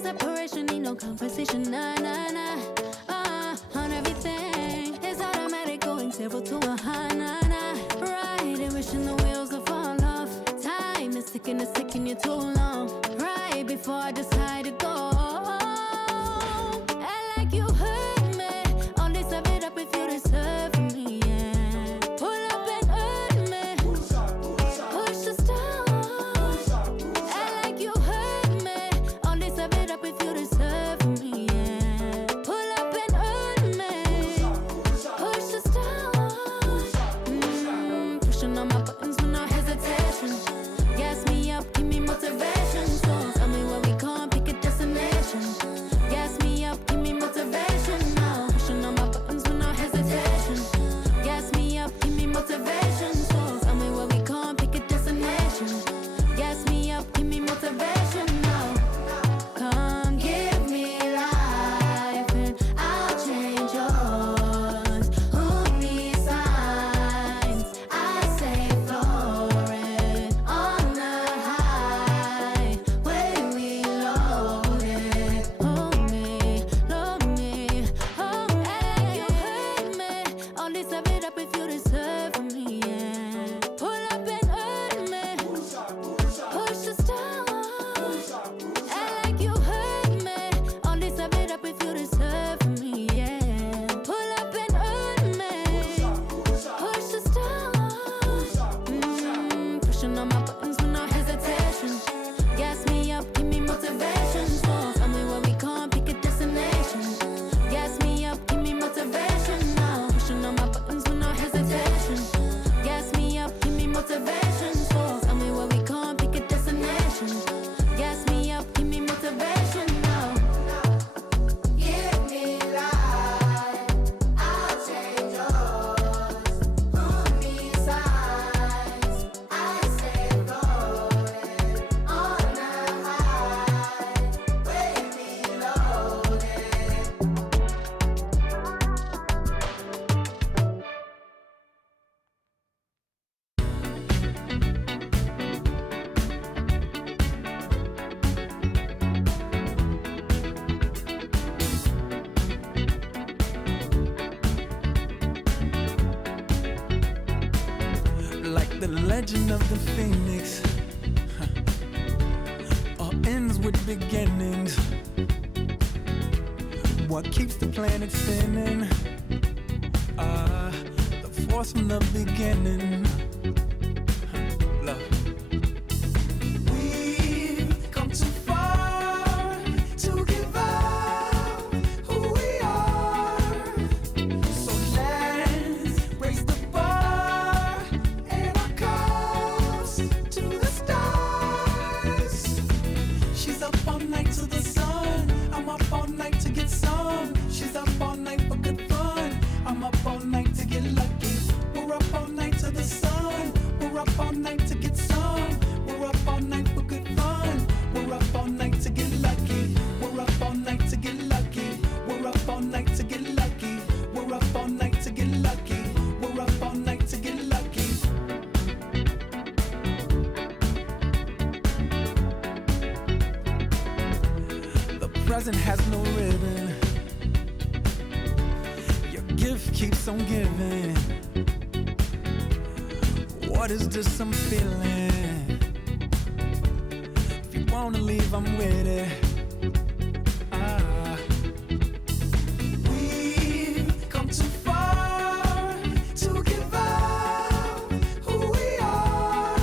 separation, need no conversation, nah, nah, nah. On everything, it's automatic, going 0 to 100, nah, nah. Right, wishing the wheels will fall off. Time is ticking, it's taking you too long. Right before I decide to go. I like you hurt me. Only serve it up if you deserve me, yeah. Pull up and hurt me. Push the start. I like you hurt me. Only serve it up if you deserve me, yeah. Pull up and hurt me. Push the start. Pushing on my buttons with no hesitation. Gas me up, give me motivation. So tell me where we can't pick a destination. Gas me up, give me motivation now. Pushing on my buttons with no hesitation. Gas me up, give me motivation. So tell me where we can't pick a destination. Gas me up, give me motivation now. Come give me life and I'll change yours. Who needs signs? I say floating on the highway we loaded. Hold me, love me, hold me. You hurt me. Only serve it up if you deserve me, yeah. Pull up and hurt me. Push the start. I like you hurt me. Only serve it up if you deserve me, yeah. Pull up and hurt me. Push the start. Pushing on my buttons with no hesitation. Gas me up, give me motivation. So tell me where we can't pick a destination. Gas me up, give me motivation now. Pushing on my buttons with no hesitation. Gas me up, give me motivation. So tell me where we can't pick a destination. Gas me up, give me motivation now. Give me life, I'll change yours. Who needs signs? I say floating on the highway we loaded. Like the legend of the phoenix, all ends with beginnings. What keeps the planet spinning? The force from the beginning. Love. We've come too far to give up who we are. So let's raise the bar and our cups to the stars. She's up all night to the sun. I'm up all night to get some. She's up all night for good fun. I'm up all night to get lucky. We're up all night to the sun. We're up all night to get some. We're up all night for good fun. We're up all night to get lucky. We're up all night to get lucky. We're up all night to get lucky. We're up all night to get lucky. We're up all night to get lucky. The present has no ribbon. Your gift keeps on giving. What is this I'm feeling? If you wanna leave, I'm with it. We've come too far to give up who we are.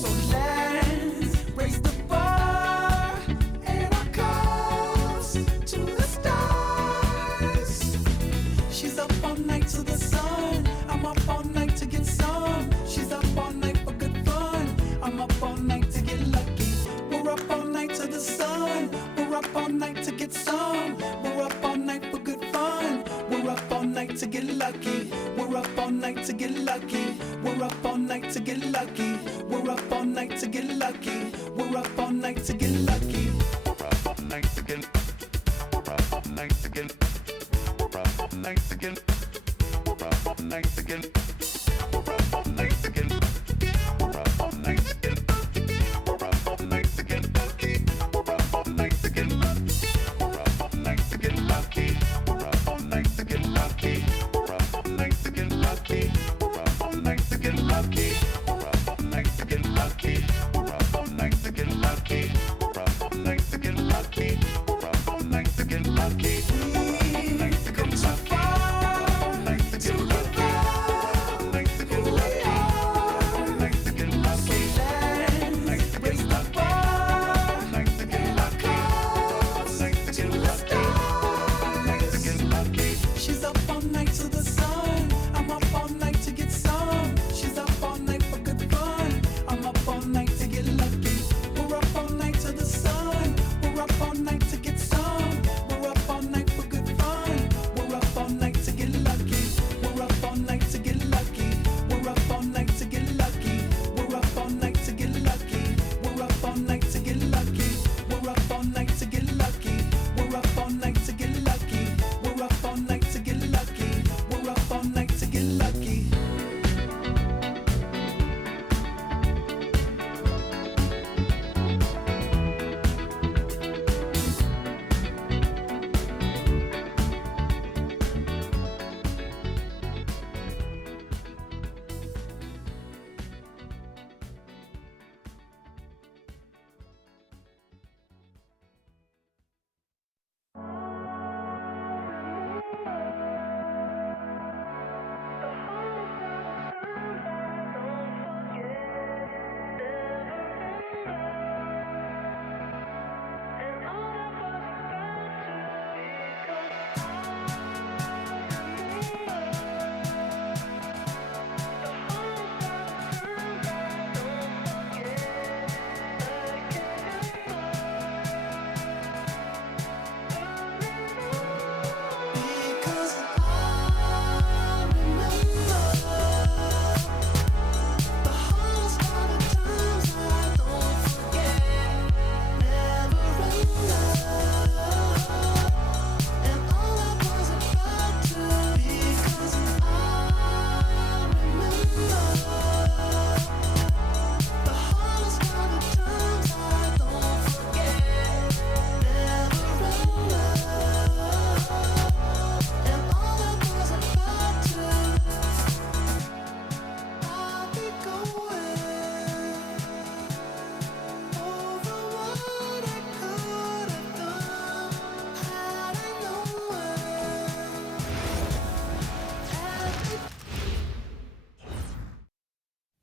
So let's raise the bar and our cups to the stars. She's up all night to the sun. I'm up all night to get some. She's up all night for good fun. I'm up all night to get lucky. We're up all night to the sun. We're up all night to get some. We're up all night for good fun. We're up all night to get lucky. We're up all night to get lucky. We're up all night to get lucky. We're up all night to get lucky. We're up all night to get lucky. We're up all night to get. We're up all night to get. We're up all night to get. We're up all night to get. We're up all night to get. We're up all night to get. We're up all night to get. We're up all night to get.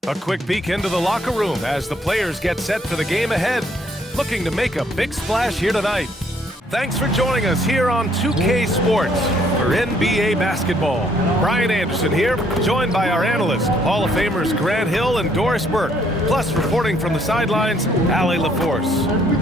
A quick peek into the locker room as the players get set for the game ahead, looking to make a big splash here tonight. Thanks for joining us here on 2K Sports for NBA basketball. Brian Anderson here, joined by our analysts, Hall of Famers Grant Hill and Doris Burke, plus reporting from the sidelines, Allie LaForce.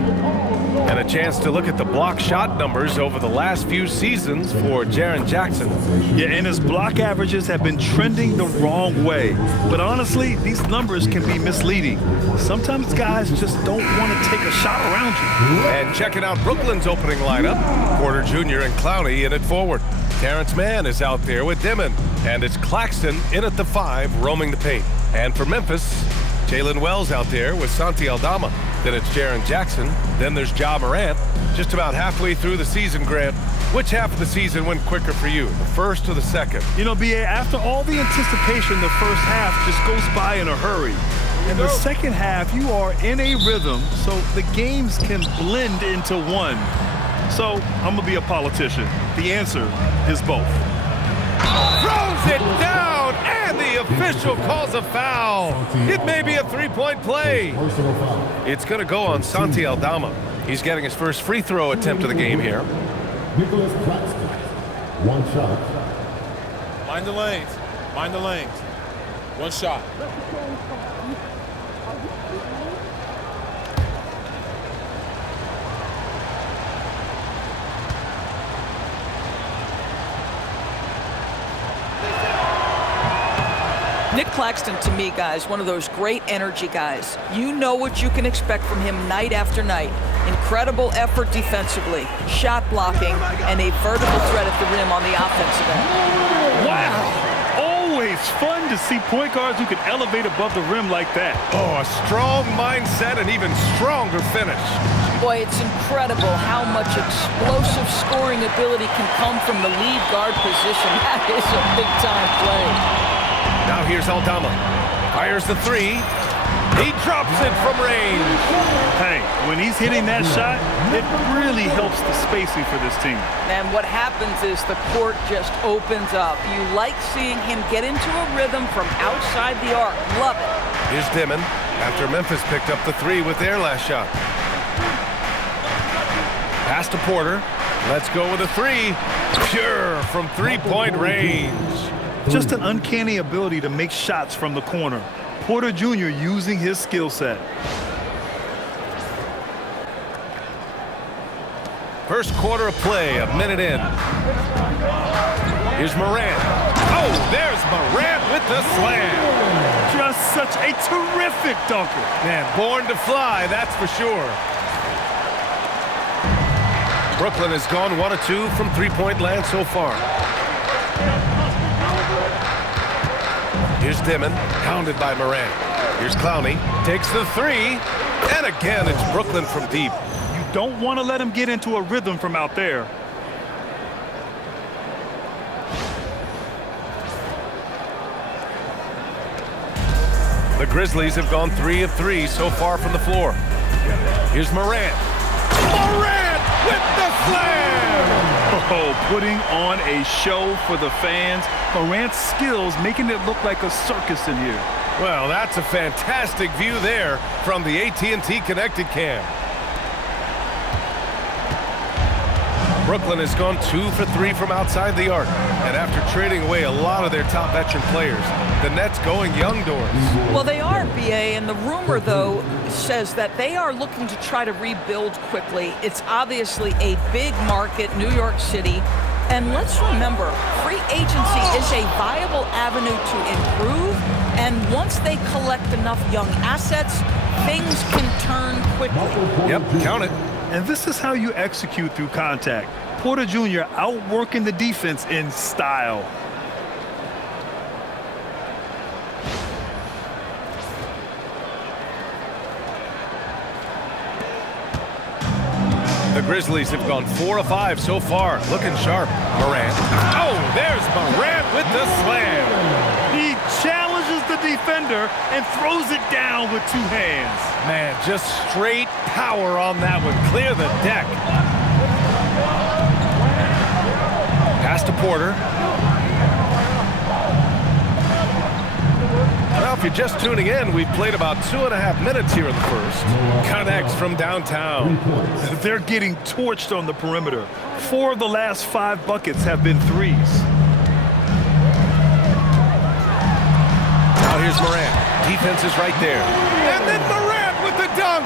And a chance to look at the block shot numbers over the last few seasons for Jaren Jackson. Yeah, and his block averages have been trending the wrong way. But honestly, these numbers can be misleading. Sometimes guys just don't want to take a shot around you. And checking out Brooklyn's opening lineup, Porter Jr. and Clowney in at forward. Terance Mann is out there with Dimon. And it's Claxton in at the 5, roaming the paint. And for Memphis, Jalen Wells out there with Santi Aldama. Then it's Jaren Jackson. Then there's Ja Morant. Just about halfway through the season, Grant. Which half of the season went quicker for you, the first or the second? You know, B.A., after all the anticipation, the first half just goes by in a hurry. In the second half, you are in a rhythm, so the games can blend into one. So I'm going to be a politician. The answer is both. Throws it down, and the official calls a foul. It may be a three-point play. It's going to go on Santi Aldama. He's getting his first free throw attempt of the game here. Nicholas Claxton, 1 shot. Mind the lanes. Mind the lanes. 1 shot. Nick Claxton, to me, guys, one of those great energy guys. You know what you can expect from him night after night. Incredible effort defensively, shot blocking, and a vertical threat at the rim on the offensive end. Wow! Always fun to see point guards who can elevate above the rim like that. Oh, a strong mindset and even stronger finish. Boy, it's incredible how much explosive scoring ability can come from the lead guard position. That is a big-time play. Now here's Aldama. Fires the 3. He drops it from range. Hey, when he's hitting that shot, it really helps the spacing for this team. And what happens is the court just opens up. You like seeing him get into a rhythm from outside the arc. Love it. Here's Dimon after Memphis picked up the 3 with their last shot. Pass to Porter. Let's go with a 3. Pure from three-point range. Just an uncanny ability to make shots from the corner. Porter Jr. using his skill set. First quarter of play, a minute in. Here's Morant. Oh, there's Morant with the slam. Just such a terrific dunker. Man, born to fly, that's for sure. Brooklyn has gone 1 of 2 from three-point land so far. Here's Dimon, hounded by Morant. Here's Clowney, takes the 3, and again it's Brooklyn from deep. You don't want to let him get into a rhythm from out there. The Grizzlies have gone 3 of 3 so far from the floor. Here's Morant. Morant with the slam! Oh, putting on a show for the fans. Morant's skills making it look like a circus in here. Well, that's a fantastic view there from the AT&T Connected Cam. Brooklyn has gone 2 for 3 from outside the arc. And after trading away a lot of their top veteran players, the Nets going young, Doors. Well, they are, B.A., and the rumor, though, says that they are looking to try to rebuild quickly. It's obviously a big market, New York City. And let's remember, free agency is a viable avenue to improve. And once they collect enough young assets, things can turn quickly. Yep, count it. And this is how you execute through contact. Porter Jr. outworking the defense in style. The Grizzlies have gone 4 of 5 so far, looking sharp. Morant. Oh, there's Morant with the slam. He challenges the defender and throws it down with 2 hands. Man, just straight power on that one. Clear the deck. Pass to Porter. Well, If you're just tuning in, we've played about 2.5 minutes here in the first. Connects from downtown. They're getting torched on the perimeter. 4 of the last 5 buckets have been threes. Now here's Morant. Defense is right there. And then Morant with the dunk.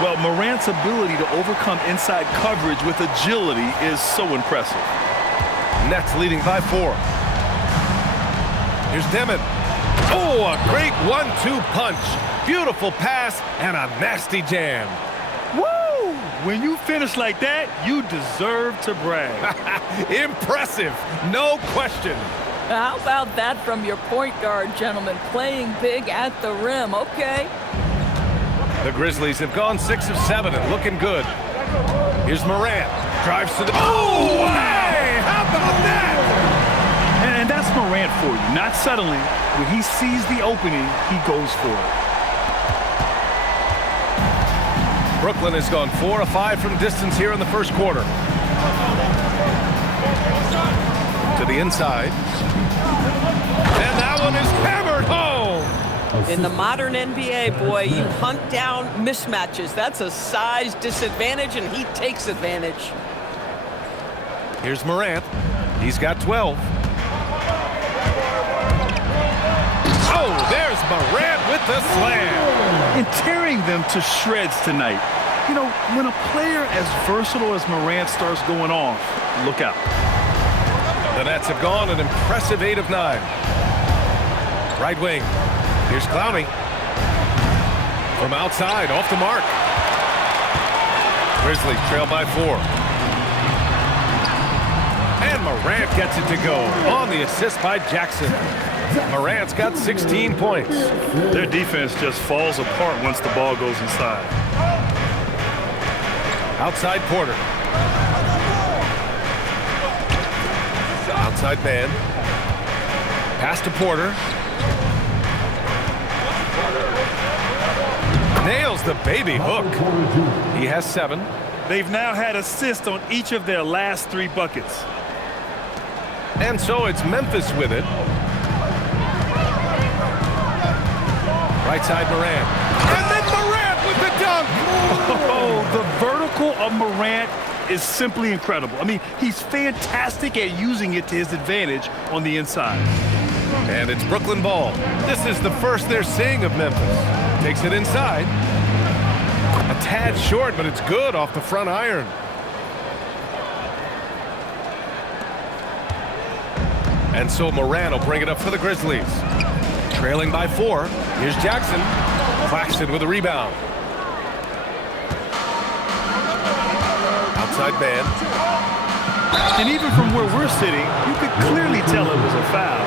Well, Morant's ability to overcome inside coverage with agility is so impressive. Nets leading by 4. Here's Demon. Oh, a great 1-2 punch. Beautiful pass and a nasty jam. Woo! When you finish like that, you deserve to brag. Impressive, no question. How about that from your point guard, gentlemen? Playing big at the rim. Okay. The Grizzlies have gone 6 of 7 and looking good. Here's Morant. Drives to the... Oh, hey! How about that? And that's Morant for you. Not settling. When he sees the opening, he goes for it. Brooklyn has gone 4 of 5 from distance here in the first quarter. To the inside. And that one is hammered home. In the modern NBA, boy, you hunt down mismatches. That's a size disadvantage, and he takes advantage. Here's Morant. He's got 12. Oh, there's Morant with the slam. And tearing them to shreds tonight. You know, when a player as versatile as Morant starts going off, look out. The Nets have gone an impressive 8 of 9. Right wing. Here's Clowney. From outside, off the mark. Grizzlies trail by 4. And Morant gets it to go on the assist by Jackson. Morant's got 16 points. Their defense just falls apart once the ball goes inside. Outside Porter. Outside Mann. Pass to Porter. Nails the baby hook. He has 7. They've now had assists on each of their last 3 buckets. And so it's Memphis with it. Right side Morant. And then Morant with the dunk. Oh, the vertical of Morant is simply incredible. I mean, he's fantastic at using it to his advantage on the inside. And it's Brooklyn ball. This is the first they're seeing of Memphis. Takes it inside. A tad short, but it's good off the front iron. And so Morant will bring it up for the Grizzlies. Trailing by 4. Here's Jackson. Claxton with a rebound. Outside Mann. And even from where we're sitting, you could clearly tell it was a foul.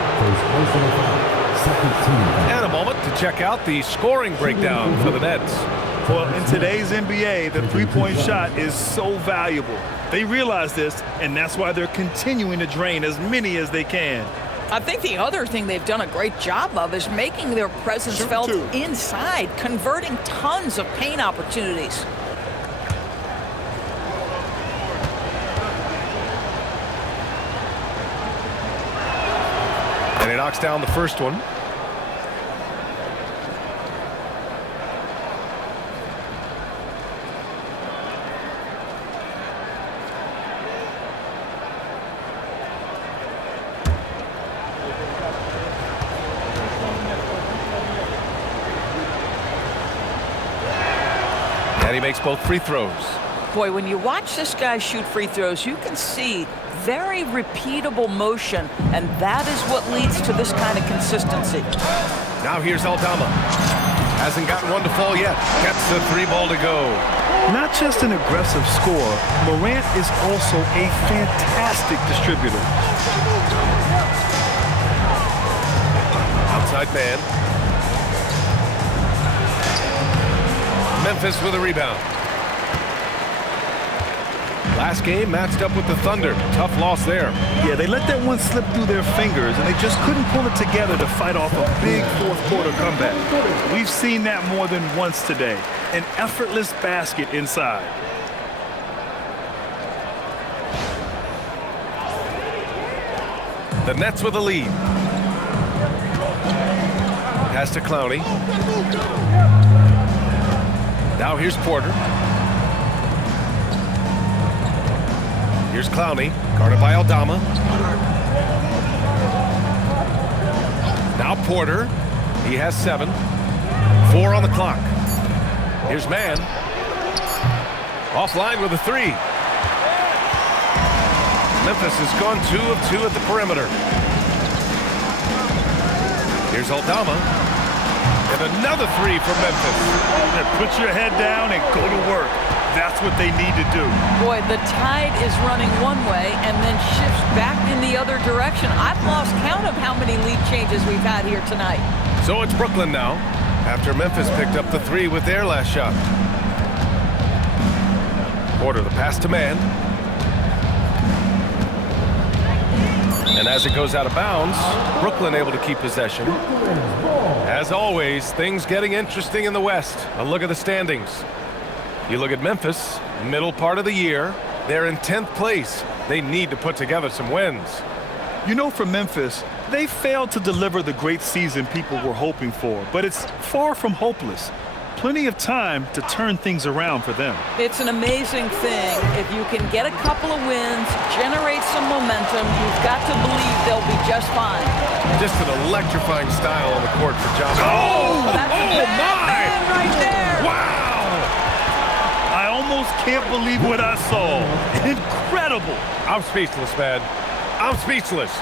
And a moment to check out the scoring breakdown for the Nets. Well, in today's NBA, the three-point shot is so valuable. They realize this, and that's why they're continuing to drain as many as they can. I think the other thing they've done a great job of is making their presence felt inside, converting tons of paint opportunities. And he knocks down the first one. And he makes both free throws. Boy, when you watch this guy shoot free throws, you can see very repeatable motion, and that is what leads to this kind of consistency. Now here's Aldama. Hasn't gotten one to fall yet. Gets the 3-ball to go. Not just an aggressive scorer, Morant is also a fantastic distributor. Outside Mann. Memphis with a rebound. Last game matched up with the Thunder. Tough loss there. Yeah, they let that one slip through their fingers, and they just couldn't pull it together to fight off a big fourth-quarter comeback. We've seen that more than once today. An effortless basket inside. The Nets with a lead. Pass to Clowney. Now here's Porter. Here's Clowney, guarded by Aldama. Now Porter, he has 7. 4 on the clock. Here's Mann. Offline with a 3. Memphis has gone 2 of 2 at the perimeter. Here's Aldama. And another 3 for Memphis. Put your head down and go to work. That's what they need to do. Boy, the tide is running one way and then shifts back in the other direction. I've lost count of how many lead changes we've had here tonight. So it's Brooklyn now, after Memphis picked up the 3 with their last shot. Porter, the pass to Mann. And as it goes out of bounds, Brooklyn able to keep possession. As always, things getting interesting in the West. A look at the standings. You look at Memphis, middle part of the year. They're in 10th place. They need to put together some wins. You know, for Memphis, they failed to deliver the great season people were hoping for, but it's far from hopeless. Plenty of time to turn things around for them. It's an amazing thing. If you can get a couple of wins, generate some momentum, you've got to believe they'll be just fine. Just an electrifying style on the court for Johnson. That's a bad man right there. Wow! I almost can't believe what I saw. Incredible. I'm speechless, man. I'm speechless.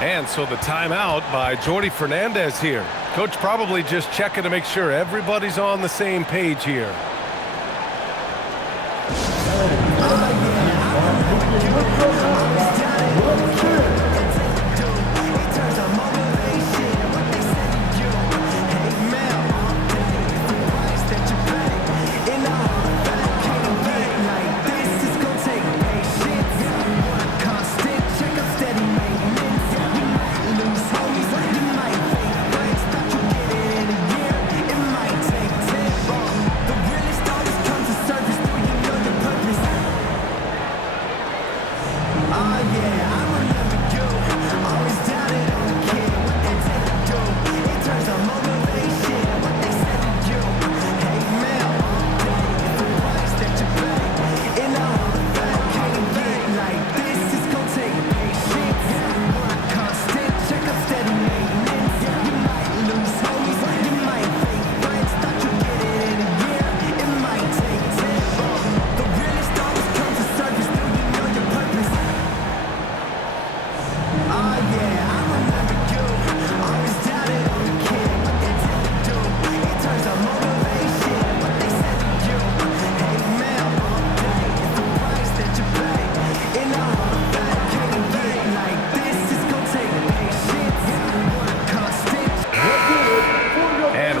And so the timeout by Jordi Fernandez here. Coach probably just checking to make sure everybody's on the same page here.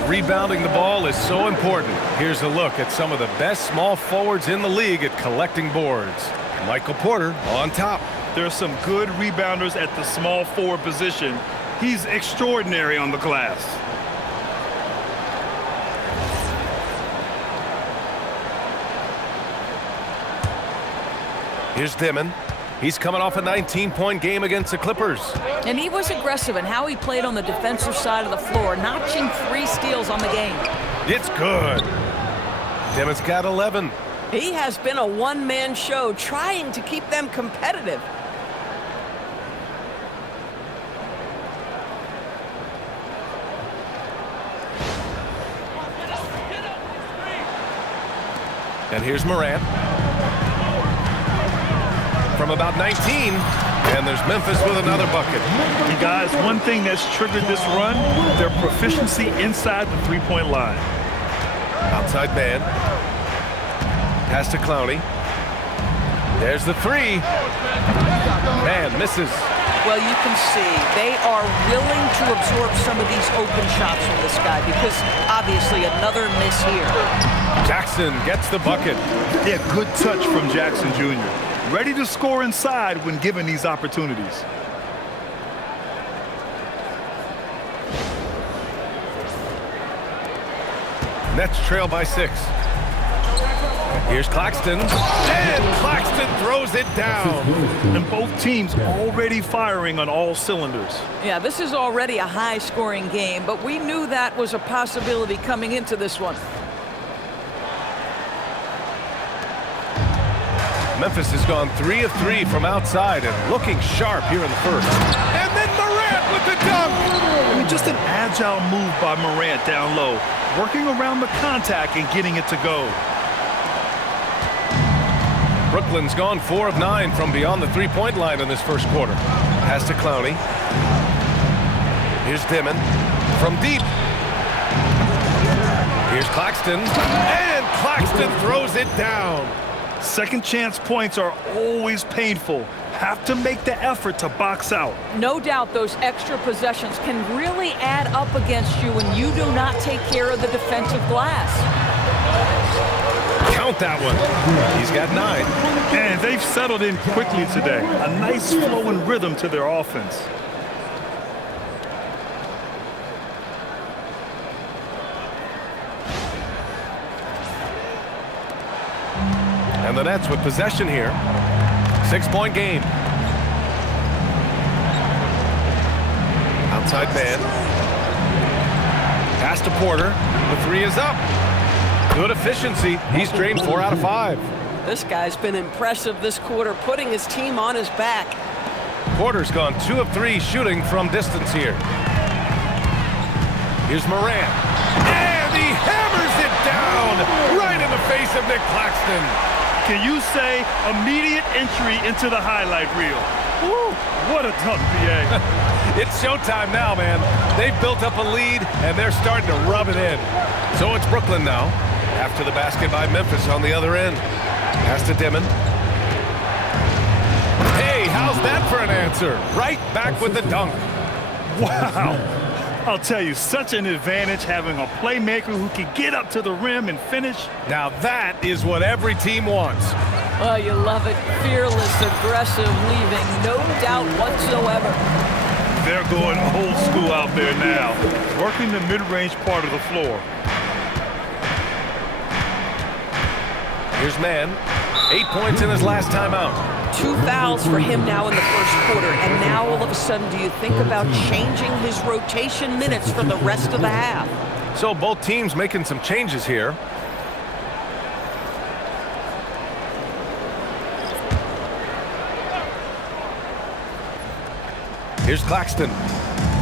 Rebounding the ball is so important. Here's a look at some of the best small forwards in the league at collecting boards. Michael Porter on top. There's some good rebounders at the small forward position. He's extraordinary on the glass. Here's Dimon. He's coming off a 19-point game against the Clippers. And he was aggressive in how he played on the defensive side of the floor, notching 3 steals on the game. It's good. Dimon's got 11. He has been a one-man show trying to keep them competitive. And here's Morant. From about 19, and there's Memphis with another bucket. You guys, one thing that's triggered this run, their proficiency inside the three-point line. Outside Mann. Pass to Clowney. There's the 3. Mann misses. Well, you can see they are willing to absorb some of these open shots from this guy because obviously another miss here. Jackson gets the bucket. Yeah, good touch from Jackson Jr. Ready to score inside when given these opportunities. Nets trail by 6. Here's Claxton, and Claxton throws it down. And both teams already firing on all cylinders. Yeah, this is already a high-scoring game, but we knew that was a possibility coming into this one. Memphis has gone 3 of 3 from outside and looking sharp here in the first. And then Morant with the dunk. I mean, just an agile move by Morant down low, working around the contact and getting it to go. Brooklyn's gone 4 of 9 from beyond the three-point line in this first quarter. Pass to Clowney. Here's Dimon from deep. Here's Claxton, and Claxton throws it down. Second chance points are always painful. Have to make the effort to box out. No doubt those extra possessions can really add up against you when you do not take care of the defensive glass. Count that one. He's got 9. And they've settled in quickly today. A nice flow and rhythm to their offense. And the Nets with possession here. 6-point game. Outside Mann. Pass to Porter. The 3 is up. Good efficiency. He's drained 4 out of 5. This guy's been impressive this quarter, putting his team on his back. Porter's gone 2 of 3 shooting from distance here. Here's Morant. And he hammers it down right in the face of Nick Claxton. Can you say immediate entry into the highlight reel? Woo, what a dunk, BA. It's showtime now, man. They've built up a lead, and they're starting to rub it in. So it's Brooklyn now. After the basket by Memphis on the other end. Pass to Dimon. Hey, how's that for an answer? Right back with the dunk. Wow. I'll tell you, such an advantage having a playmaker who can get up to the rim and finish. Now that is what every team wants. Oh, you love it. Fearless, aggressive, leaving no doubt whatsoever. They're going old school out there now, working the mid-range part of the floor. Here's Mann. 8 points in his last time out. 2 fouls for him now in the first quarter, and now all of a sudden do you think about changing his rotation minutes for the rest of the half? So both teams making some changes here. Here's Claxton.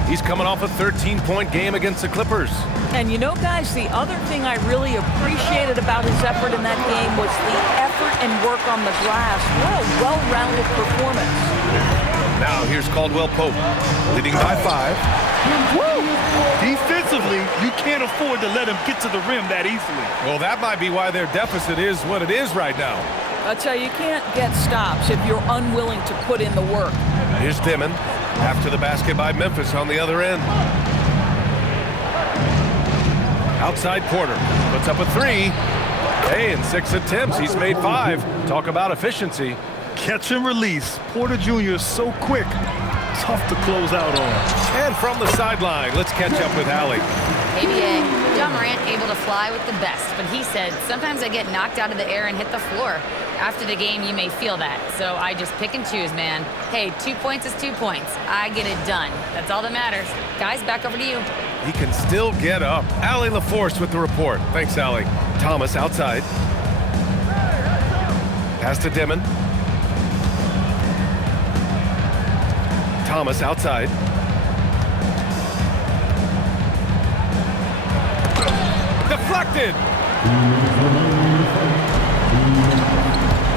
He's coming off a 13-point game against the Clippers. And you know, guys, the other thing I really appreciated about his effort in that game was the effort and work on the glass. What a well-rounded performance. Now here's Caldwell Pope, leading by 5. Woo! Defensively, you can't afford to let him get to the rim that easily. Well, that might be why their deficit is what it is right now. I'll tell you, you can't get stops if you're unwilling to put in the work. Here's Dimon. After the basket by Memphis on the other end. Outside Porter puts up a 3. Hey, in 6 attempts, he's made 5. Talk about efficiency. Catch and release. Porter Jr. is so quick. Tough to close out on. And from the sideline, let's catch up with Allie. ABA, John Morant able to fly with the best, but he said, sometimes I get knocked out of the air and hit the floor. After the game, you may feel that, so I just pick and choose, man. Hey, 2 points is 2 points. I get it done. That's all that matters. Guys, back over to you. He can still get up. Allie LaForce with the report. Thanks, Allie. Thomas outside. Pass to Dimon. Thomas outside. Deflected!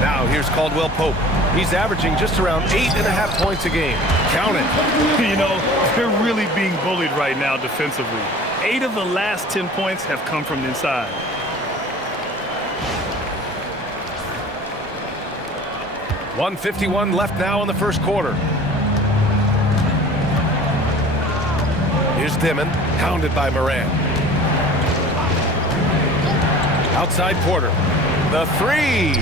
Now here's Caldwell Pope. He's averaging just around 8.5 points a game. Count it. You know, they're really being bullied right now defensively. 8 of the last 10 points have come from inside. .151 left now in the first quarter. Here's Dimon, hounded by Morant. Outside Porter. The three.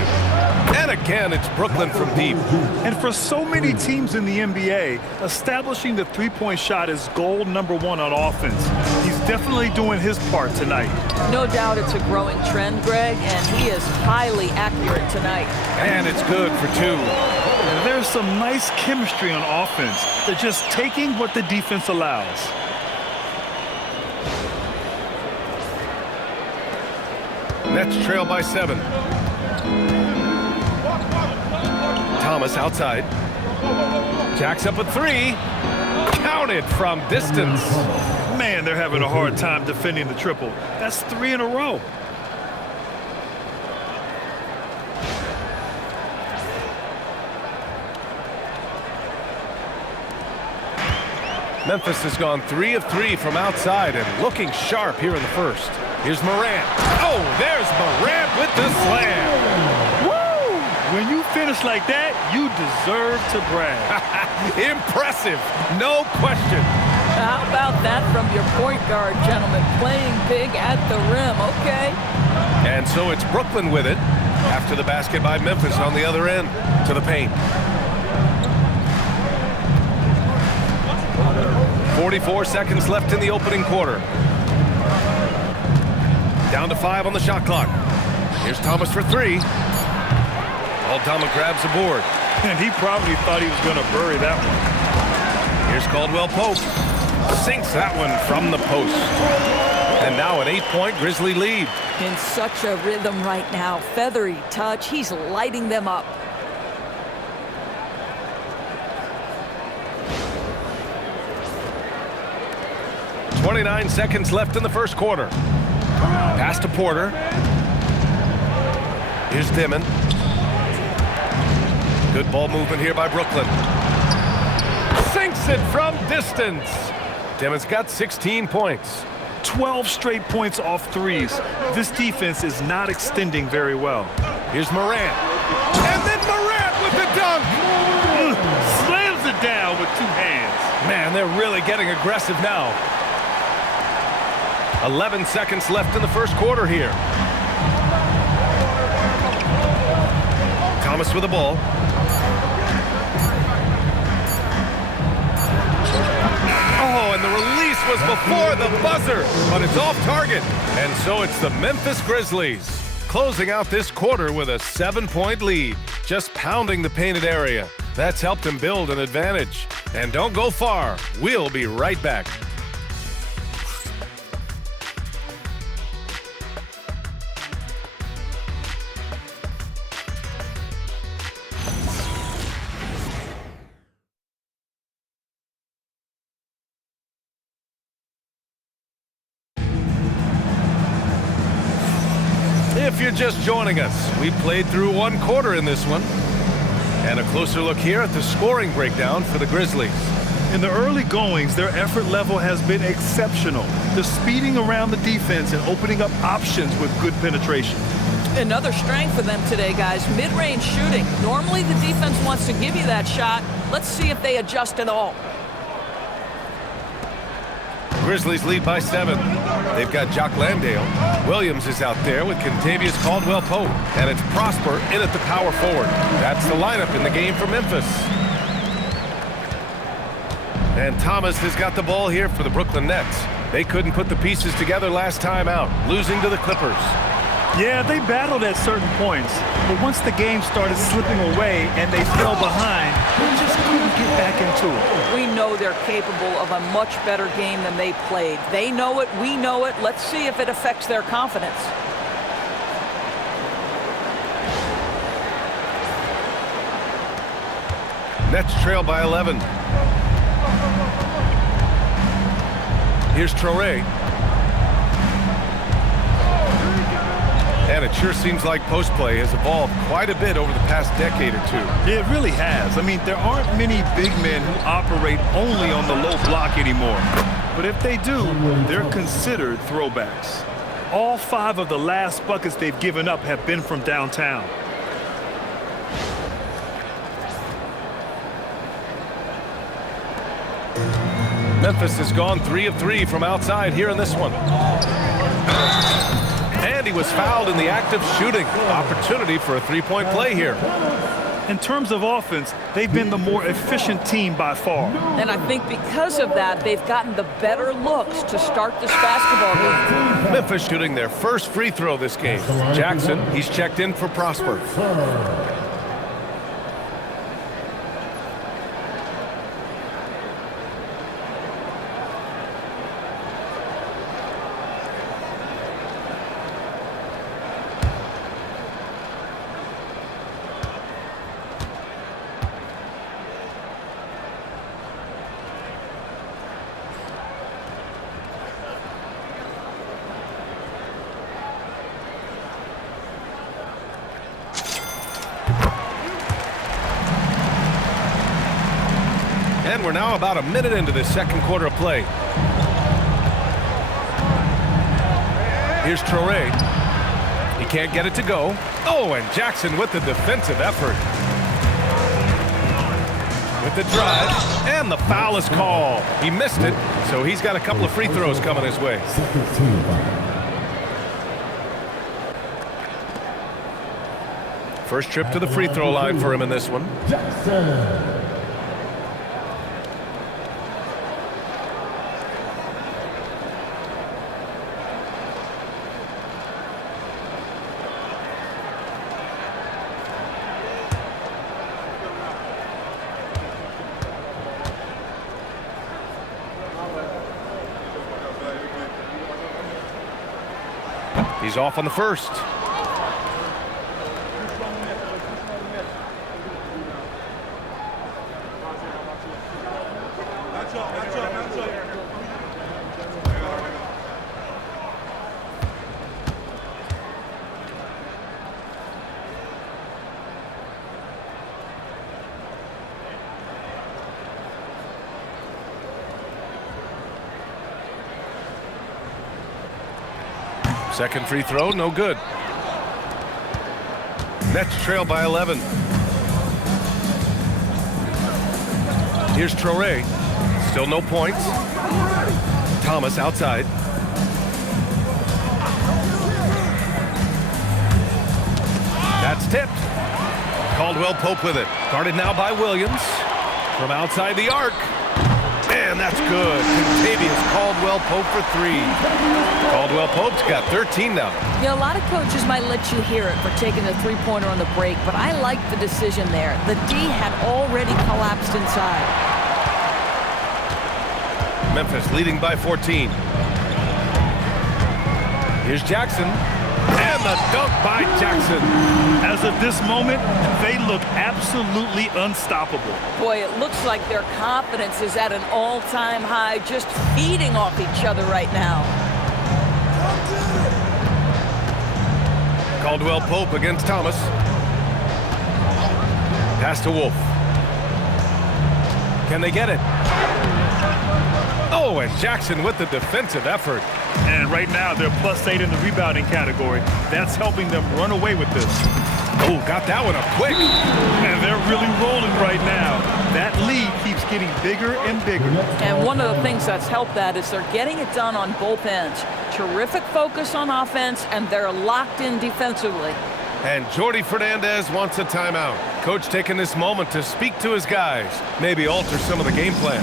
And again, it's Brooklyn from deep. And for so many teams in the NBA, establishing the three-point shot is goal number one on offense. He's definitely doing his part tonight. No doubt it's a growing trend, Greg, and he is highly accurate tonight. And it's good for two. And there's some nice chemistry on offense. They're just taking what the defense allows. Nets trail by 7. Thomas outside. Jacks up a three. Counted from distance. Man, they're having a hard time defending the triple. That's 3 in a row. Memphis has gone 3 of 3 from outside and looking sharp here in the first. Here's Morant. Oh, there's Morant with the slam. Woo! When you finish like that, you deserve to brag. Impressive, no question. How about that from your point guard, gentlemen? Playing big at the rim, okay. And so it's Brooklyn with it after the basket by Memphis on the other end to the paint. 44 seconds left in the opening quarter. Down to 5 on the shot clock. Here's Thomas for 3. Aldama grabs the board. And he probably thought he was going to bury that one. Here's Caldwell Pope. Sinks that one from the post. And now an 8-point Grizzly lead. In such a rhythm right now. Feathery touch. He's lighting them up. .29 seconds left in the first quarter. Pass to Porter. Here's Dimon. Good ball movement here by Brooklyn. Sinks it from distance. Dimon's got 16 points. 12 straight points off threes. This defense is not extending very well. Here's Morant. And then Morant with the dunk. Slams it down with 2 hands. Man, they're really getting aggressive now. 11 seconds left in the first quarter here. Thomas with the ball. Oh, and the release was before the buzzer, but it's off target. And so it's the Memphis Grizzlies closing out this quarter with a 7-point lead, just pounding the painted area. That's helped them build an advantage. And don't go far. We'll be right back. If you're just joining us, we played through 1 quarter in this one. And a closer look here at the scoring breakdown for the Grizzlies. In the early goings, their effort level has been exceptional. They're speeding around the defense and opening up options with good penetration. Another strength for them today, guys. Mid-range shooting. Normally the defense wants to give you that shot. Let's see if they adjust at all. Grizzlies lead by 7. They've got Jock Landale. Williams is out there with Contavious Caldwell-Pope. And it's Prosper in at the power forward. That's the lineup in the game for Memphis. And Thomas has got the ball here for the Brooklyn Nets. They couldn't put the pieces together last time out, losing to the Clippers. Yeah, they battled at certain points, but once the game started slipping away and they fell behind, they just couldn't get back into it. We know they're capable of a much better game than they played. They know it, we know it. Let's see if it affects their confidence. Nets trail by 11. Here's Traoré. And it sure seems like post play has evolved quite a bit over the past decade or two. It really has. I mean, there aren't many big men who operate only on the low block anymore. But if they do, they're considered throwbacks. All 5 of the last buckets they've given up have been from downtown. Memphis has gone 3 of 3 from outside here in this one. And he was fouled in the act of shooting. Opportunity for a three-point play here. In terms of offense, they've been the more efficient team by far. And I think because of that, they've gotten the better looks to start this basketball game. Memphis shooting their first free throw this game. Jackson, he's checked in for Prosper. And we're now about a minute into this second quarter of play. Here's Traore. He can't get it to go. Oh, and Jackson with the defensive effort. With the drive, and the foul is called. He missed it, so he's got a couple of free throws coming his way. First trip to the free throw line for him in this one. He's off on the first. Second free throw, no good. Nets trail by 11. Here's Traore. Still no points. Thomas outside. That's tipped. Caldwell Pope with it. Guarded now by Williams. From outside the arc. And that's good. Contavious Caldwell Pope for three. Caldwell Pope's got 13 now. Yeah, a lot of coaches might let you hear it for taking the three-pointer on the break, but I like the decision there. The D had already collapsed inside. Memphis leading by 14. Here's Jackson. And the dunk by Jackson. As of this moment, they look absolutely unstoppable. Boy, it looks like their confidence is at an all-time high, just feeding off each other right now. Caldwell Pope against Thomas. Pass to Wolf. Can they get it? Oh, and Jackson with the defensive effort. And right now, they're +8 in the rebounding category. That's helping them run away with this. Oh, got that one up quick. And they're really rolling right now. That lead keeps getting bigger and bigger. And one of the things that's helped that is they're getting it done on both ends. Terrific focus on offense, and they're locked in defensively. And Jordi Fernandez wants a timeout. Coach taking this moment to speak to his guys. Maybe alter some of the game plan.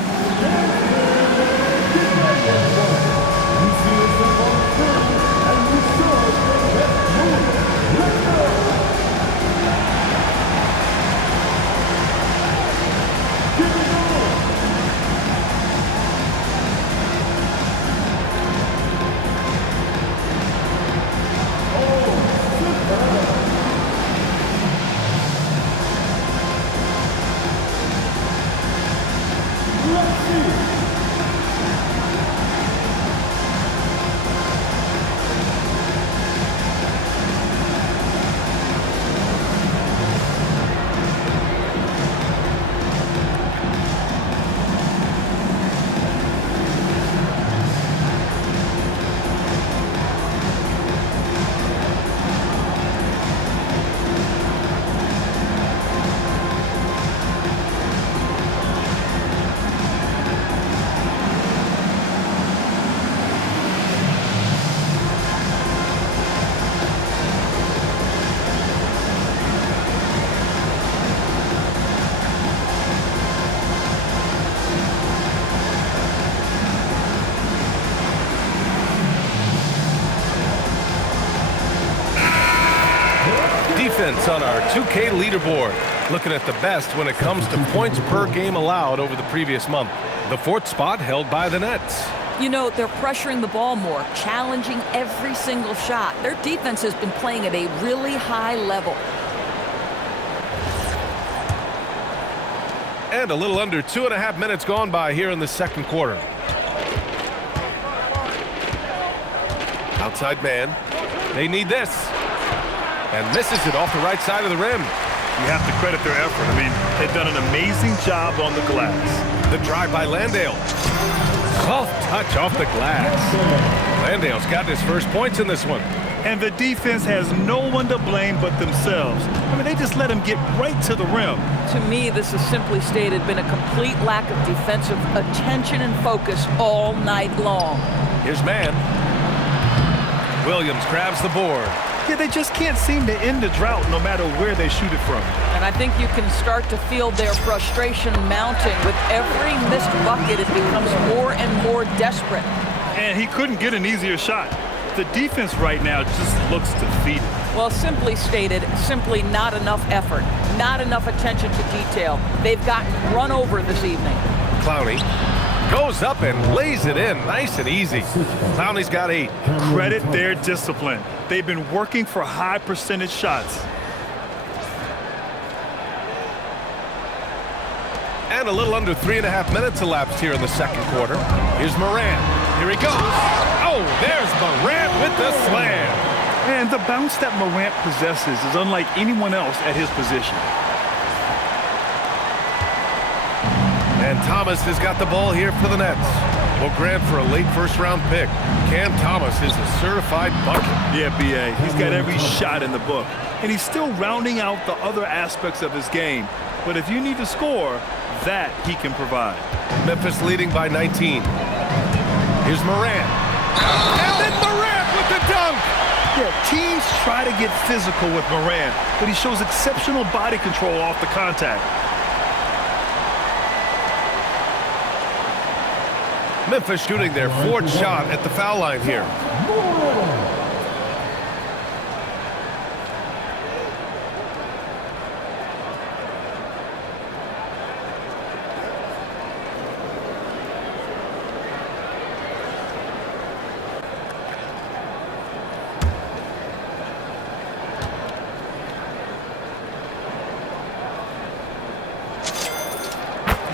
points on our 2K leaderboard. Looking at the best when it comes to points per game allowed over the previous month. The 4th spot held by the Nets. You know, they're pressuring the ball more, challenging every single shot. Their defense has been playing at a really high level. And a little under 2.5 minutes gone by here in the second quarter. Outside man. They need this. And misses it off the right side of the rim. You have to credit their effort. I mean, they've done an amazing job on the glass. The drive by Landale. Soft touch off the glass. Landale's got his first points in this one. And the defense has no one to blame but themselves. I mean, they just let him get right to the rim. To me, this has simply stated been a complete lack of defensive attention and focus all night long. Here's Mann. Williams grabs the board. Yeah, they just can't seem to end the drought no matter where they shoot it from. And I think you can start to feel their frustration mounting. With every missed bucket, it becomes more and more desperate. And he couldn't get an easier shot. The defense right now just looks defeated. Well, simply stated, simply not enough effort, not enough attention to detail. They've gotten run over this evening. Clowney goes up and lays it in nice and easy. Clowney's got 8. Credit their discipline. They've been working for high percentage shots. And a little under 3.5 minutes elapsed here in the second quarter. Here's Morant. Here he goes. Oh, there's Morant with the slam. And the bounce that Morant possesses is unlike anyone else at his position. And Thomas has got the ball here for the Nets. Well, Grant for a late first-round pick. Cam Thomas is a certified bucket. Yeah, B.A. He's got every shot in the book. And he's still rounding out the other aspects of his game. But if you need to score, that he can provide. Memphis leading by 19. Here's Morant. And then Morant with the dunk. Yeah, teams try to get physical with Morant, but he shows exceptional body control off the contact. Memphis shooting their 4th shot at the foul line here.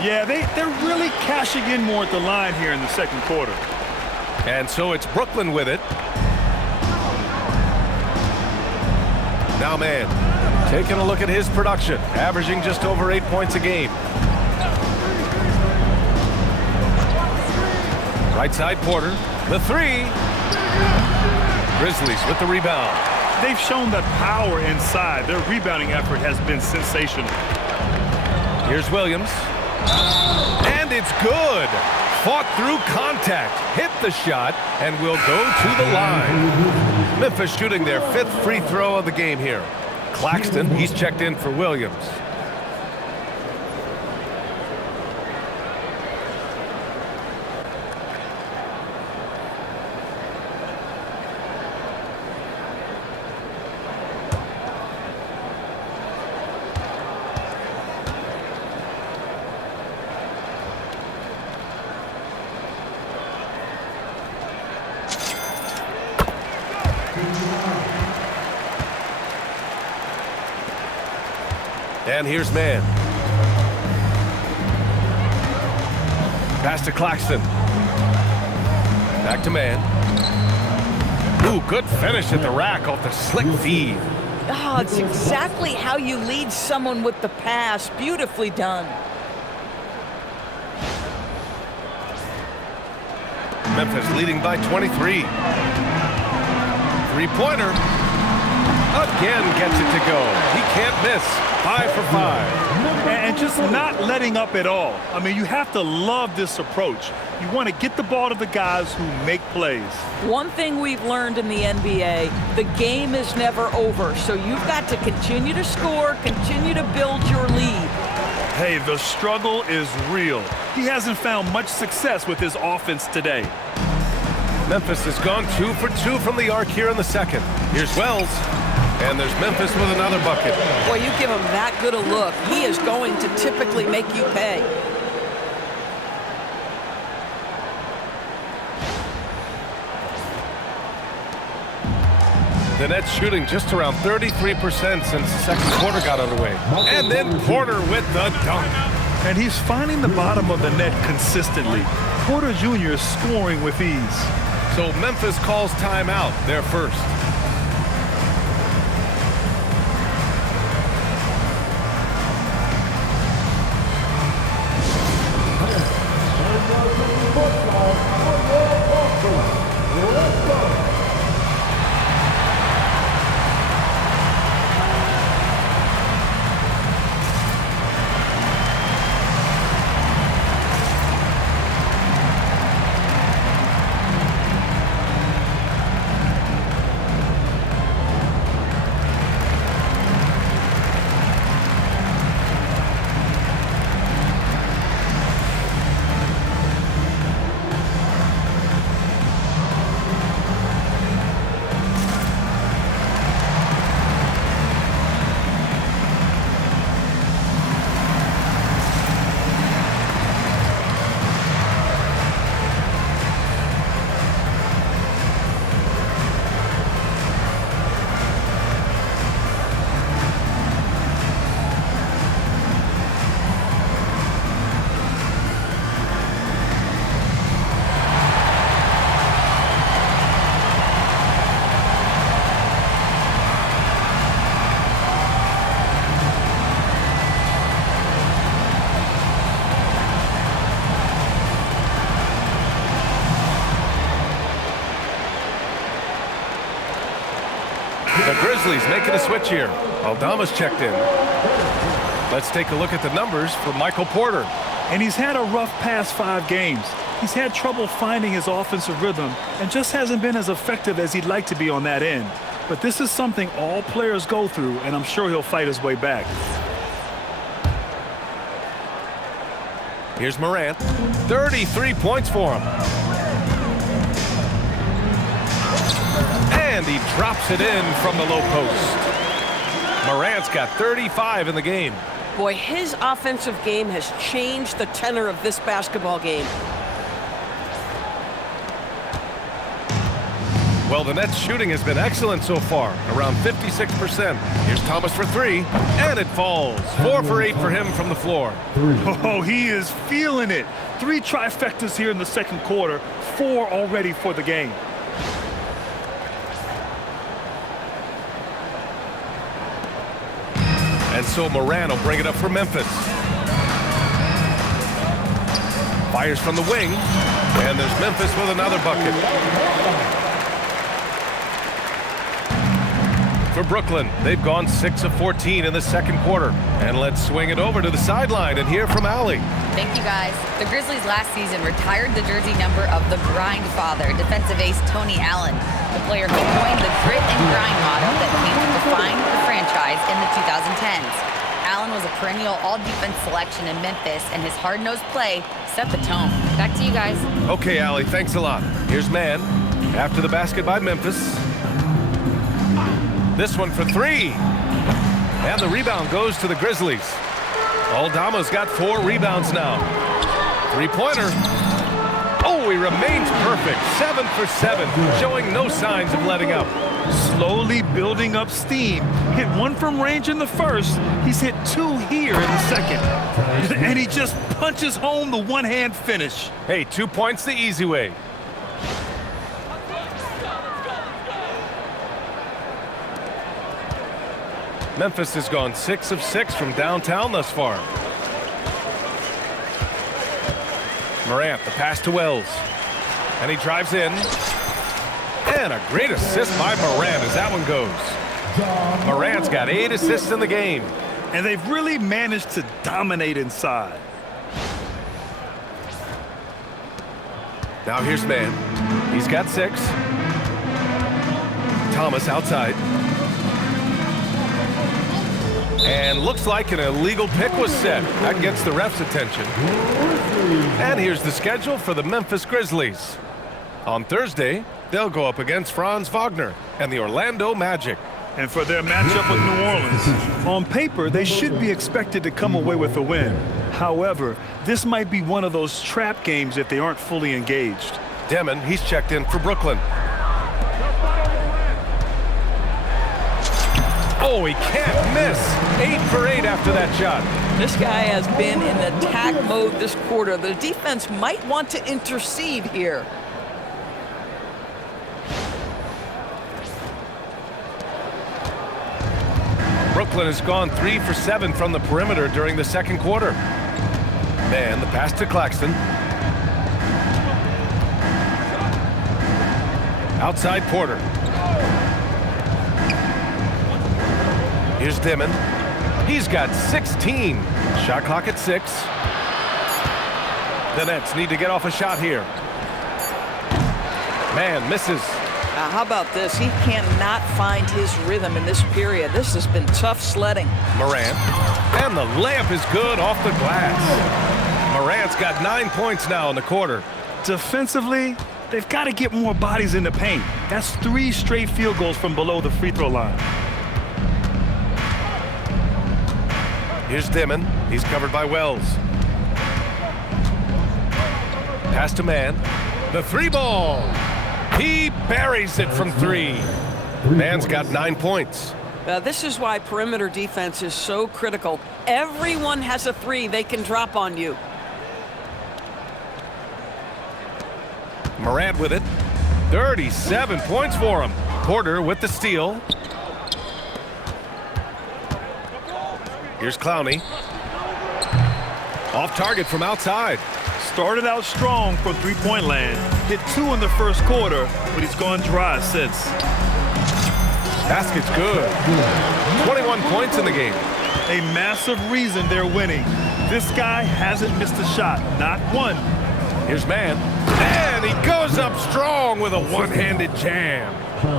Yeah, they're really cashing in more at the line here in the second quarter. And so it's Brooklyn with it. Now Mann, taking a look at his production, averaging just over 8 points a game. Right side Porter, the 3. Grizzlies with the rebound. They've shown that power inside. Their rebounding effort has been sensational. Here's Williams. And it's good. Fought through contact, hit the shot, and will go to the line. Memphis shooting their 5th free throw of the game here. Claxton, he's checked in for Williams. And here's Mann. Pass to Claxton. Back to Mann. Ooh, good finish at the rack off the slick feed. Oh, it's exactly how you lead someone with the pass. Beautifully done. Memphis leading by 23. Three-pointer. Again gets it to go. He can't miss. 5 for 5. And just not letting up at all. I mean, you have to love this approach. You want to get the ball to the guys who make plays. One thing we've learned in the NBA, the game is never over. So you've got to continue to score, continue to build your lead. Hey, the struggle is real. He hasn't found much success with his offense today. Memphis has gone 2 for 2 from the arc here in the second. Here's Wells. And there's Memphis with another bucket. Boy, you give him that good a look, he is going to typically make you pay. The Nets shooting just around 33% since the second quarter got underway. And then Porter with the dunk. And he's finding the bottom of the net consistently. Porter Jr. is scoring with ease. So Memphis calls timeout, their first. The Grizzlies making a switch here. Aldama's checked in. Let's take a look at the numbers for Michael Porter. And he's had a rough past 5 games. He's had trouble finding his offensive rhythm and just hasn't been as effective as he'd like to be on that end. But this is something all players go through, and I'm sure he'll fight his way back. Here's Morant. 33 points for him. And he drops it in from the low post. Morant's got 35 in the game. Boy, his offensive game has changed the tenor of this basketball game. Well, the Nets shooting has been excellent so far, around 56%. Here's Thomas for 3, and it falls. 4 for 8 for him from the floor. Oh, he is feeling it. 3 trifectas here in the second quarter, 4 already for the game. And so Morant will bring it up for Memphis. Fires from the wing, and there's Memphis with another bucket. For Brooklyn, they've gone 6 of 14 in the second quarter. And let's swing it over to the sideline and hear from Allie. Thank you, guys. The Grizzlies last season retired the jersey number of the grind father, defensive ace Tony Allen, the player who coined the grit and grind motto that came to define the franchise in the 2010s. Allen was a perennial all-defense selection in Memphis, and his hard-nosed play set the tone. Back to you guys. Okay, Allie, thanks a lot. Here's Mann. After the basket by Memphis. This one for 3. And the rebound goes to the Grizzlies. Aldama's got 4 rebounds now. 3-pointer. Oh, he remains perfect. 7 for 7, showing no signs of letting up. Slowly building up steam. Hit 1 from range in the first. He's hit 2 here in the second. And he just punches home the one-hand finish. Hey, 2 points the easy way. Memphis has gone 6 of 6 from downtown thus far. Morant, the pass to Wells. And he drives in. And a great assist by Morant as that one goes. Morant's got 8 assists in the game. And they've really managed to dominate inside. Now here's Mann. He's got 6. Thomas outside. And looks like an illegal pick was set. That gets the ref's attention. And here's the schedule for the Memphis Grizzlies. On Thursday, they'll go up against Franz Wagner and the Orlando Magic. And for their matchup with New Orleans, on paper, they should be expected to come away with a win. However, this might be one of those trap games if they aren't fully engaged. Demon, he's checked in for Brooklyn. Oh, he can't miss. 8 for 8 after that shot. This guy has been in attack mode this quarter. The defense might want to intercede here. Brooklyn has gone 3 for 7 from the perimeter during the second quarter. Mann, the pass to Claxton. Outside Porter. Here's Dimon. He's got 16. Shot clock at 6. The Nets need to get off a shot here. Mann misses. Now, how about this? He cannot find his rhythm in this period. This has been tough sledding. Morant. And the layup is good off the glass. Morant's got 9 points now in the quarter. Defensively, they've got to get more bodies in the paint. That's 3 straight field goals from below the free throw line. Here's Dimon. He's covered by Wells. Pass to Mann. The 3 ball. He buries it from 3. Mann's got 9 points. This is why perimeter defense is so critical. Everyone has a 3 they can drop on you. Morant with it. 37 points for him. Porter with the steal. Here's Clowney. Off target from outside. Started out strong from three-point land. Hit 2 in the first quarter, but he's gone dry since. Basket's good. 21 points in the game. A massive reason they're winning. This guy hasn't missed a shot, not one. Here's Mann. And he goes up strong with a one-handed jam.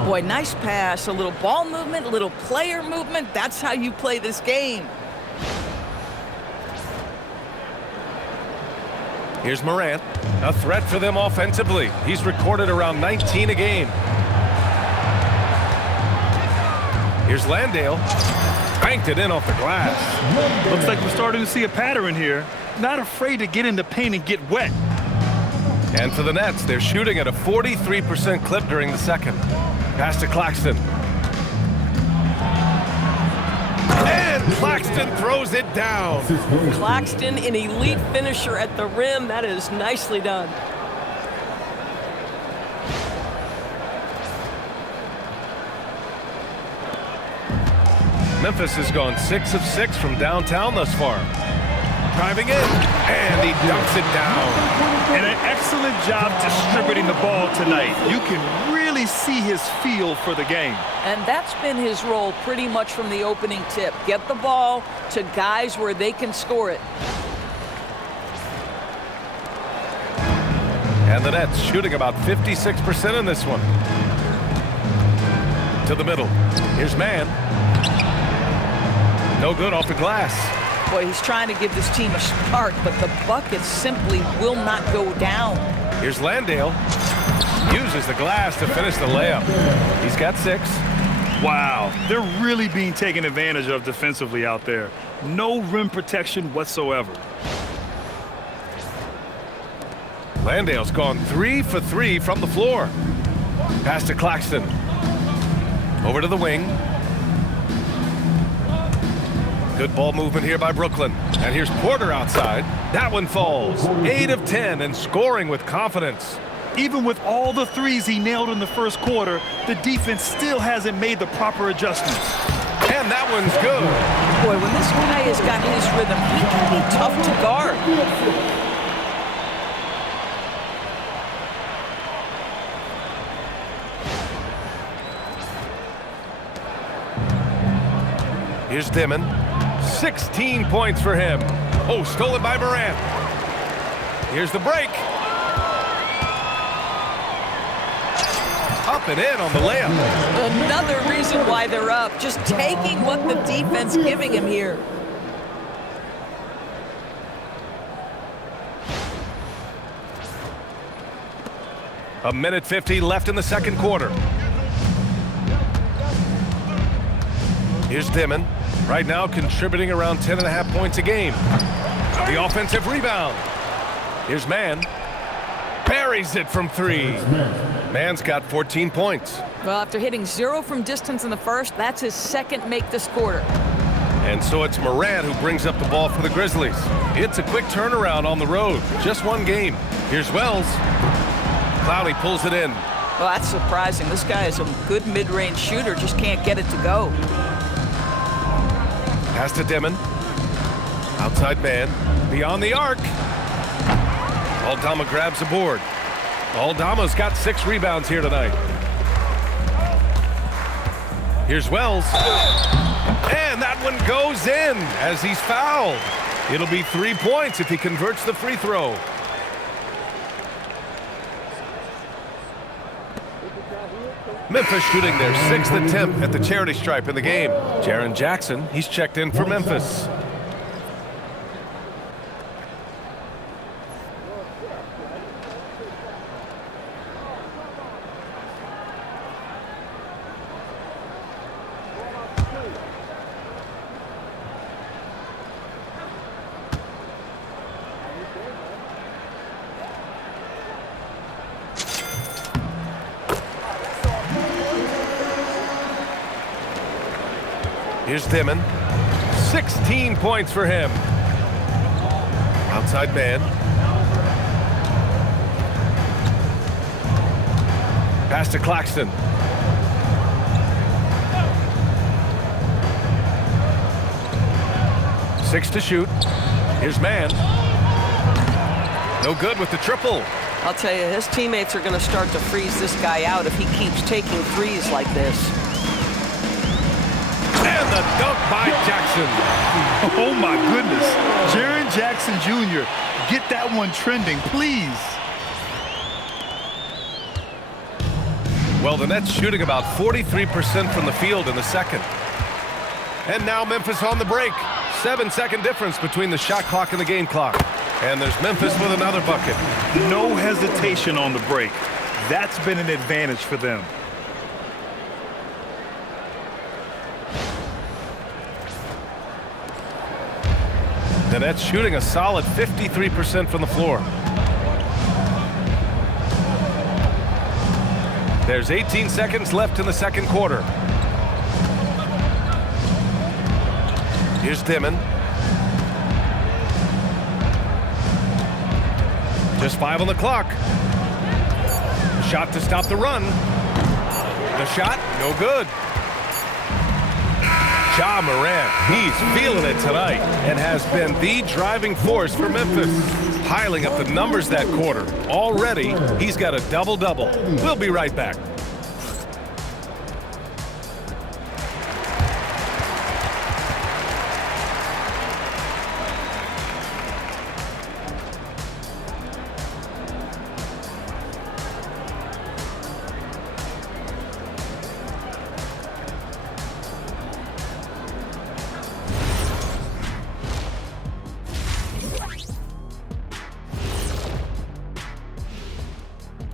Boy, nice pass. A little ball movement, a little player movement. That's how you play this game. Here's Morant, a threat for them offensively. He's recorded around 19 a game. Here's Landale, banked it in off the glass. Looks like we're starting to see a pattern here. Not afraid to get in the paint and get wet. And for the Nets, they're shooting at a 43% clip during the second. Pass to Claxton. And Claxton throws it down. Claxton, an elite finisher at the rim. That is nicely done. Memphis has gone 6 of 6 from downtown thus far. Driving in, and he dunks it down. And an excellent job distributing the ball tonight. You can really see his feel for the game. And that's been his role pretty much from the opening tip. Get the ball to guys where they can score it. And the Nets shooting about 56% in this one. To the middle. Here's Mann. No good off the glass. Boy, he's trying to give this team a spark, but the bucket simply will not go down. Here's Landale. Uses the glass to finish the layup. He's got 6. Wow, they're really being taken advantage of defensively out there. No rim protection whatsoever. Landale's gone 3 for 3 from the floor. Pass to Claxton. Over to the wing. Good ball movement here by Brooklyn. And here's Porter outside. That one falls. 8 of 10 and scoring with confidence. Even with all the 3s he nailed in the first quarter, the defense still hasn't made the proper adjustments. And that one's good. Boy, when this guy has got his rhythm, he can be tough to guard. Here's Dimon. 16 points for him. Oh, stolen by Morant. Here's the break. Up and in on the layup. Another reason why they're up. Just taking what the defense giving him here. A minute 50 left in the second quarter. Here's Dimon, right now contributing around 10.5 points a game. The offensive rebound. Here's Mann. Buries it from 3. Mann's got 14 points. Well, after hitting 0 from distance in the first, that's his second make this quarter. And so it's Morant who brings up the ball for the Grizzlies. It's a quick turnaround on the road. Just one game. Here's Wells. Clowney pulls it in. Well, that's surprising. This guy is a good mid-range shooter, just can't get it to go. Pass to Dimon. Outside man. Beyond the arc. Aldama grabs a board. Aldama's got 6 rebounds here tonight. Here's Wells. And that one goes in as he's fouled. It'll be 3 points if he converts the free throw. Memphis shooting their 6th attempt at the charity stripe in the game. Jaren Jackson, he's checked in for Memphis. Here's Dimon. 16 points for him. Outside man. Pass to Claxton. Six to shoot. Here's Mann. No good with the triple. I'll tell you, his teammates are going to start to freeze this guy out if he keeps taking threes like this. And the dunk by Jackson. Oh, my goodness. Jaren Jackson Jr., get that one trending, please. Well, the Nets shooting about 43% from the field in the second. And now Memphis on the break. 7-second difference between the shot clock and the game clock. And there's Memphis with another bucket. No hesitation on the break. That's been an advantage for them. The Nets shooting a solid 53% from the floor. There's 18 seconds left in the second quarter. Here's Dimon. Just 5 on the clock. Shot to stop the run. The shot, no good. Ja Morant, he's feeling it tonight and has been the driving force for Memphis. Piling up the numbers that quarter. Already, he's got a double-double. We'll be right back.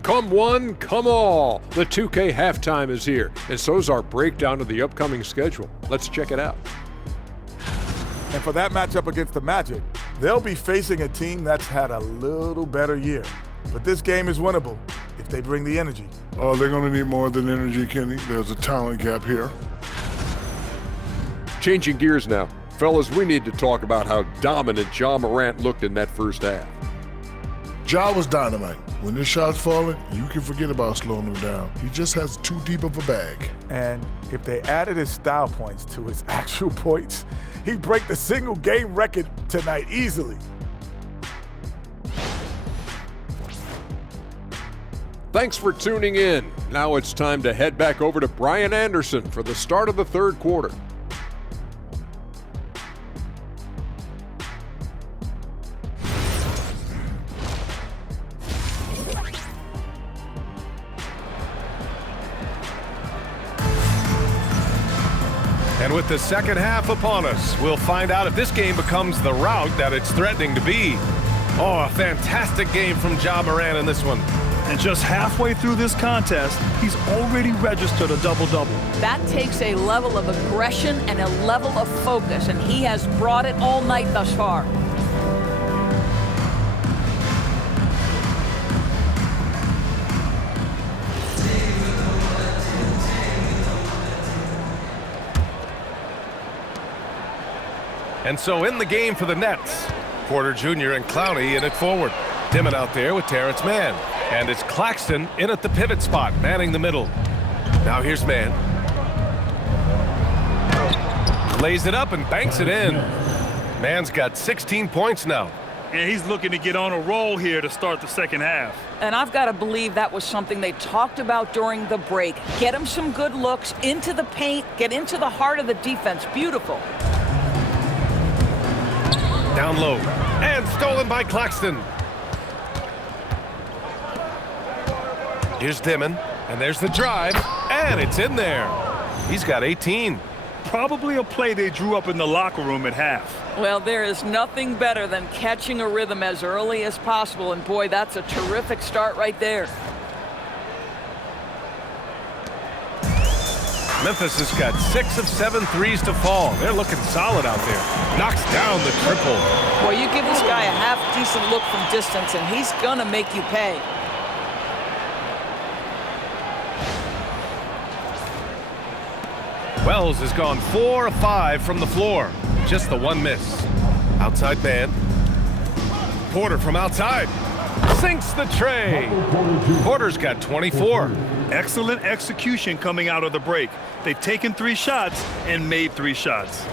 Come one, come all. The 2K halftime is here, and so's our breakdown of the upcoming schedule. Let's check it out. And for that matchup against the Magic, they'll be facing a team that's had a little better year. But this game is winnable if they bring the energy. Oh, they're going to need more than energy, Kenny. There's a talent gap here. Changing gears now. Fellas, we need to talk about how dominant Ja Morant looked in that first half. Ja was dynamite. When his shot's falling, you can forget about slowing him down. He just has too deep of a bag. And if they added his style points to his actual points, he'd break the single game record tonight easily. Thanks for tuning in. Now it's time to head back over to Brian Anderson for the start of the third quarter. And with the second half upon us, we'll find out if this game becomes the rout that it's threatening to be. Oh, a fantastic game from Ja Morant in this one. And just halfway through this contest, he's already registered a double-double. That takes a level of aggression and a level of focus, and he has brought it all night thus far. And so in the game for the Nets, Porter Jr. and Clowney in it forward. Dimon out there with Terance Mann. And it's Claxton in at the pivot spot, manning the middle. Now here's Mann. Lays it up and banks it in. Mann's got 16 points now. And he's looking to get on a roll here to start the second half. And I've got to believe that was something they talked about during the break. Get him some good looks, into the paint, get into the heart of the defense. Beautiful. Down low, and stolen by Claxton. Here's Dimon, and there's the drive, and it's in there. He's got 18. Probably a play they drew up in the locker room at half. Well, there is nothing better than catching a rhythm as early as possible, and boy, that's a terrific start right there. Memphis has got 6 of 7 threes to fall. They're looking solid out there. Knocks down the triple. Boy, you give this guy a half-decent look from distance, and he's gonna make you pay. Wells has gone 4 of 5 from the floor. Just the one miss. Outside man. Porter from outside. Sinks the tray. Porter's got 24. Excellent execution coming out of the break. They've taken 3 shots and made 3 shots.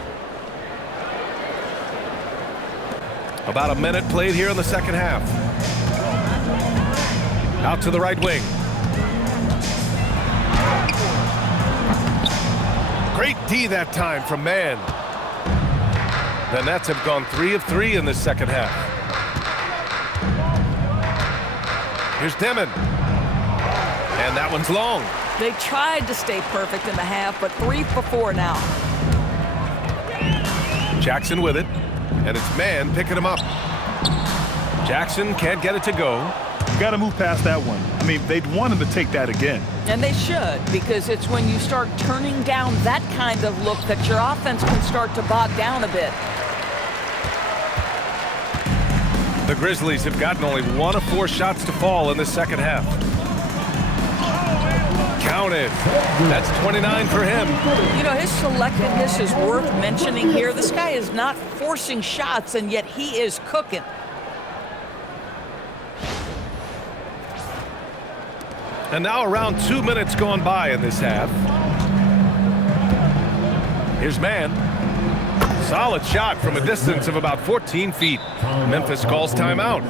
About a minute played here in the second half. Out to the right wing. Great D that time from Mann. The Nets have gone 3 of 3 in this second half. Here's Dimon. And that one's long. They tried to stay perfect in the half, but 3 for 4 now. Jackson with it. And it's Mann picking him up. Jackson can't get it to go. You got to move past that one. I mean, they'd want him to take that again. And they should, because it's when you start turning down that kind of look that your offense can start to bog down a bit. The Grizzlies have gotten only 1 of 4 shots to fall in the second half. Counted. That's 29 for him. You know, his selectiveness is worth mentioning here. This guy is not forcing shots, and yet he is cooking. And now around 2 minutes gone by in this half. Here's Mann. Solid shot from a distance of about 14 feet. Memphis calls timeout.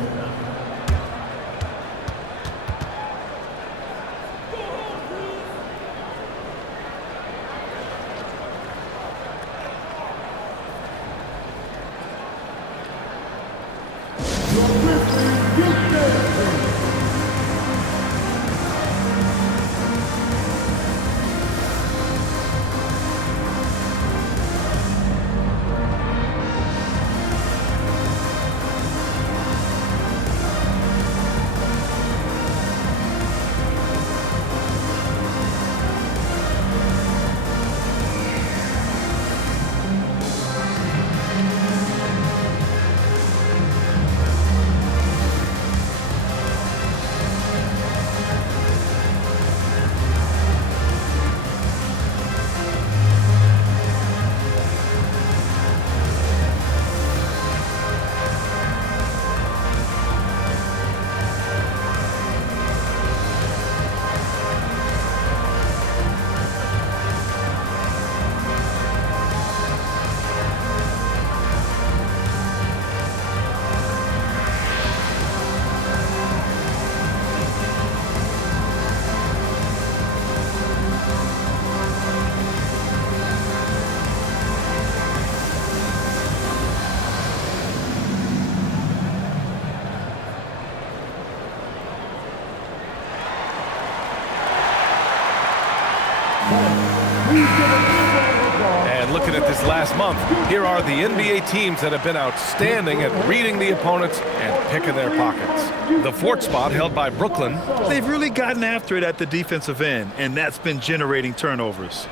practice last month, here are the NBA teams that have been outstanding at reading the opponents and picking their pockets. The fourth spot held by Brooklyn. They've really gotten after it at the defensive end, and that's been generating turnovers.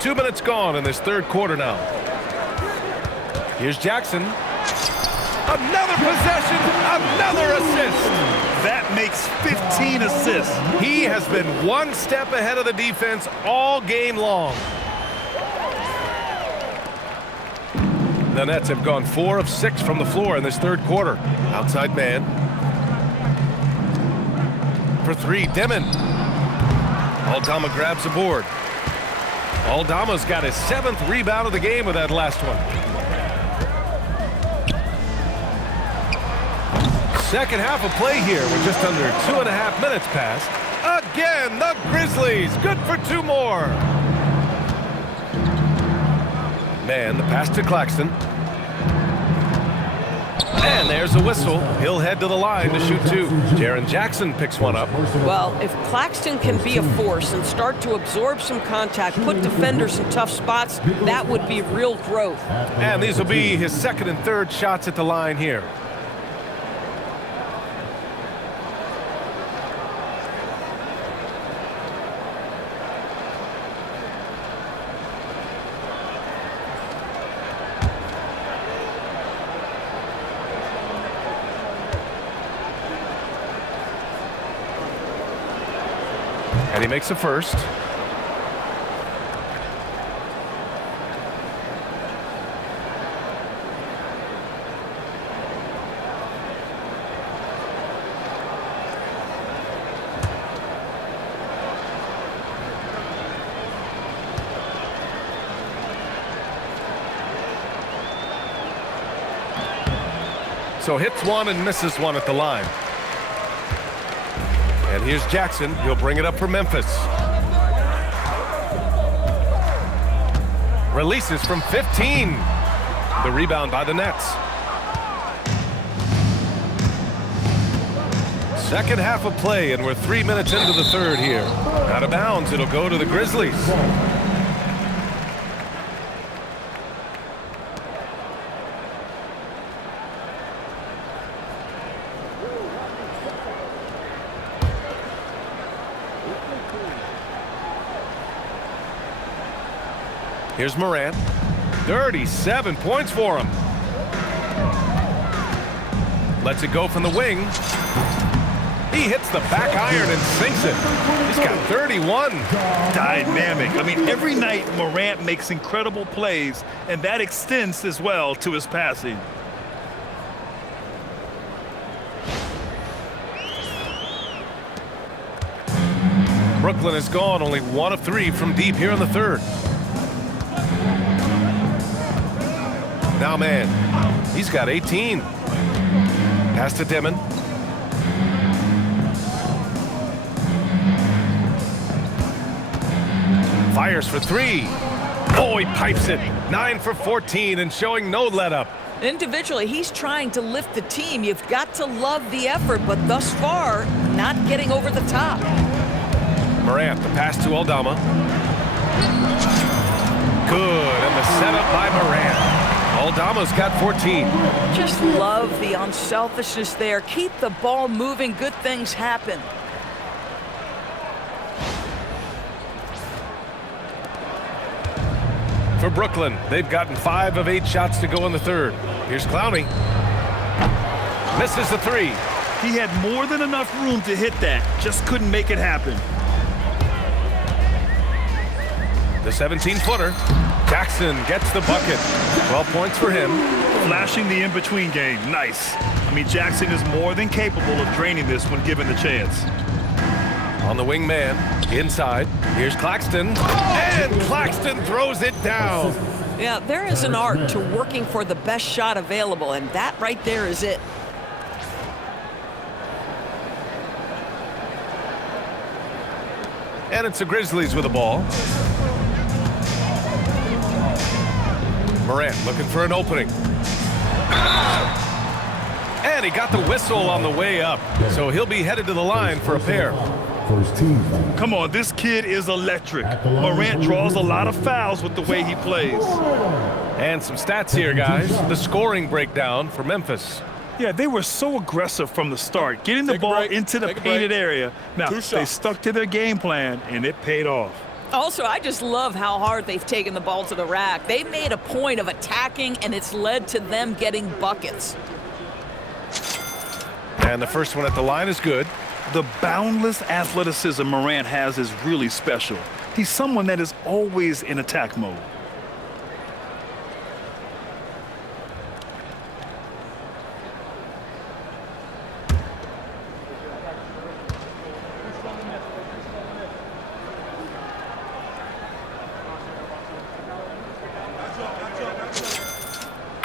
Two minutes gone in this third quarter now. Here's Jackson. Another possession, another assist. That makes 15 assists. He has been one step ahead of the defense all game long. The Nets have gone 4 of 6 from the floor in this third quarter. Outside man. For three, Demon. Aldama grabs the board. Aldama's got his 7th rebound of the game with that last one. Second half of play here with just under 2.5 minutes passed. Again, the Grizzlies, good for 2 more. Mann, the pass to Claxton. And there's a whistle. He'll head to the line to shoot 2. Jaren Jackson picks one up. Well, if Claxton can be a force and start to absorb some contact, put defenders in tough spots, that would be real growth. And these will be his 2nd and 3rd shots at the line here. And he makes a first. So hits one and misses one at the line. And here's Jackson. He'll bring it up for Memphis. Releases from 15. The rebound by the Nets. Second half of play, and we're 3 minutes into the third here. Out of bounds, it'll go to the Grizzlies. Here's Morant. 37 points for him. Lets it go from the wing. He hits the back iron and sinks it. He's got 31. Dynamic. I mean, every night Morant makes incredible plays, and that extends as well to his passing. Brooklyn is gone, only 1 of 3 from deep here in the third. Now Mann, he's got 18. Pass to Demon. Fires for 3. Oh, he pipes it. 9 for 14 and showing no let up. Individually, he's trying to lift the team. You've got to love the effort, but thus far, not getting over the top. Morant, the pass to Aldama. Good, and the setup by Morant. Aldama's got 14. Just love the unselfishness there. Keep the ball moving. Good things happen. For Brooklyn, they've gotten 5 of 8 shots to go in the third. Here's Clowney. Misses the 3. He had more than enough room to hit that. Just couldn't make it happen. The 17-footer. Jackson gets the bucket. 12 points for him. Flashing the in-between game. Nice. I mean, Jackson is more than capable of draining this when given the chance. On the wing man. Inside. Here's Claxton. And Claxton throws it down. Yeah, there is an art to working for the best shot available, and that right there is it. And it's the Grizzlies with the ball. Morant looking for an opening. And he got the whistle on the way up, so he'll be headed to the line for a pair. First team foul. Come on, this kid is electric. Morant draws a lot of fouls with the way he plays. And some stats here, guys. The scoring breakdown for Memphis. Yeah, they were so aggressive from the start, getting the ball into the painted area. Now, they stuck to their game plan, and it paid off. Also, I just love how hard they've taken the ball to the rack. They made a point of attacking, and it's led to them getting buckets. And the first one at the line is good. The boundless athleticism Morant has is really special. He's someone that is always in attack mode.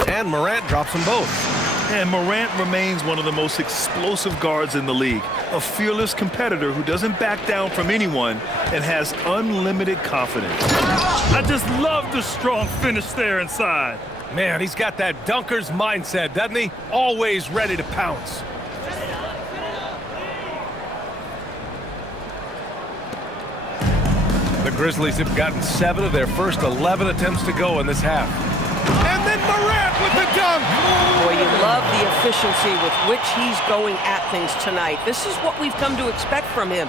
And Morant drops them both. And Morant remains one of the most explosive guards in the league, a fearless competitor who doesn't back down from anyone and has unlimited confidence. I just love the strong finish there inside. Man, he's got that dunker's mindset, doesn't he? Always ready to pounce. The Grizzlies have gotten 7 of their first 11 attempts to go in this half. And then Morant with the dunk! Boy, you love the efficiency with which he's going at things tonight. This is what we've come to expect from him.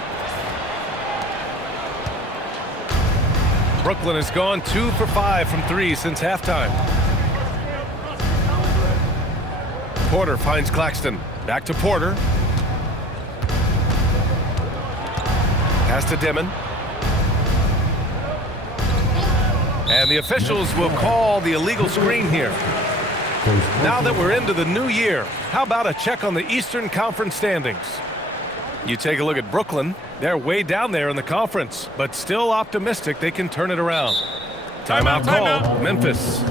Brooklyn has gone 2 for 5 from 3 since halftime. Porter finds Claxton. Back to Porter. Pass to Dimon. And the officials will call the illegal screen here. Now that we're into the new year, how about a check on the Eastern Conference standings? You take a look at Brooklyn. They're way down there in the conference, but still optimistic they can turn it around. Timeout call, Memphis.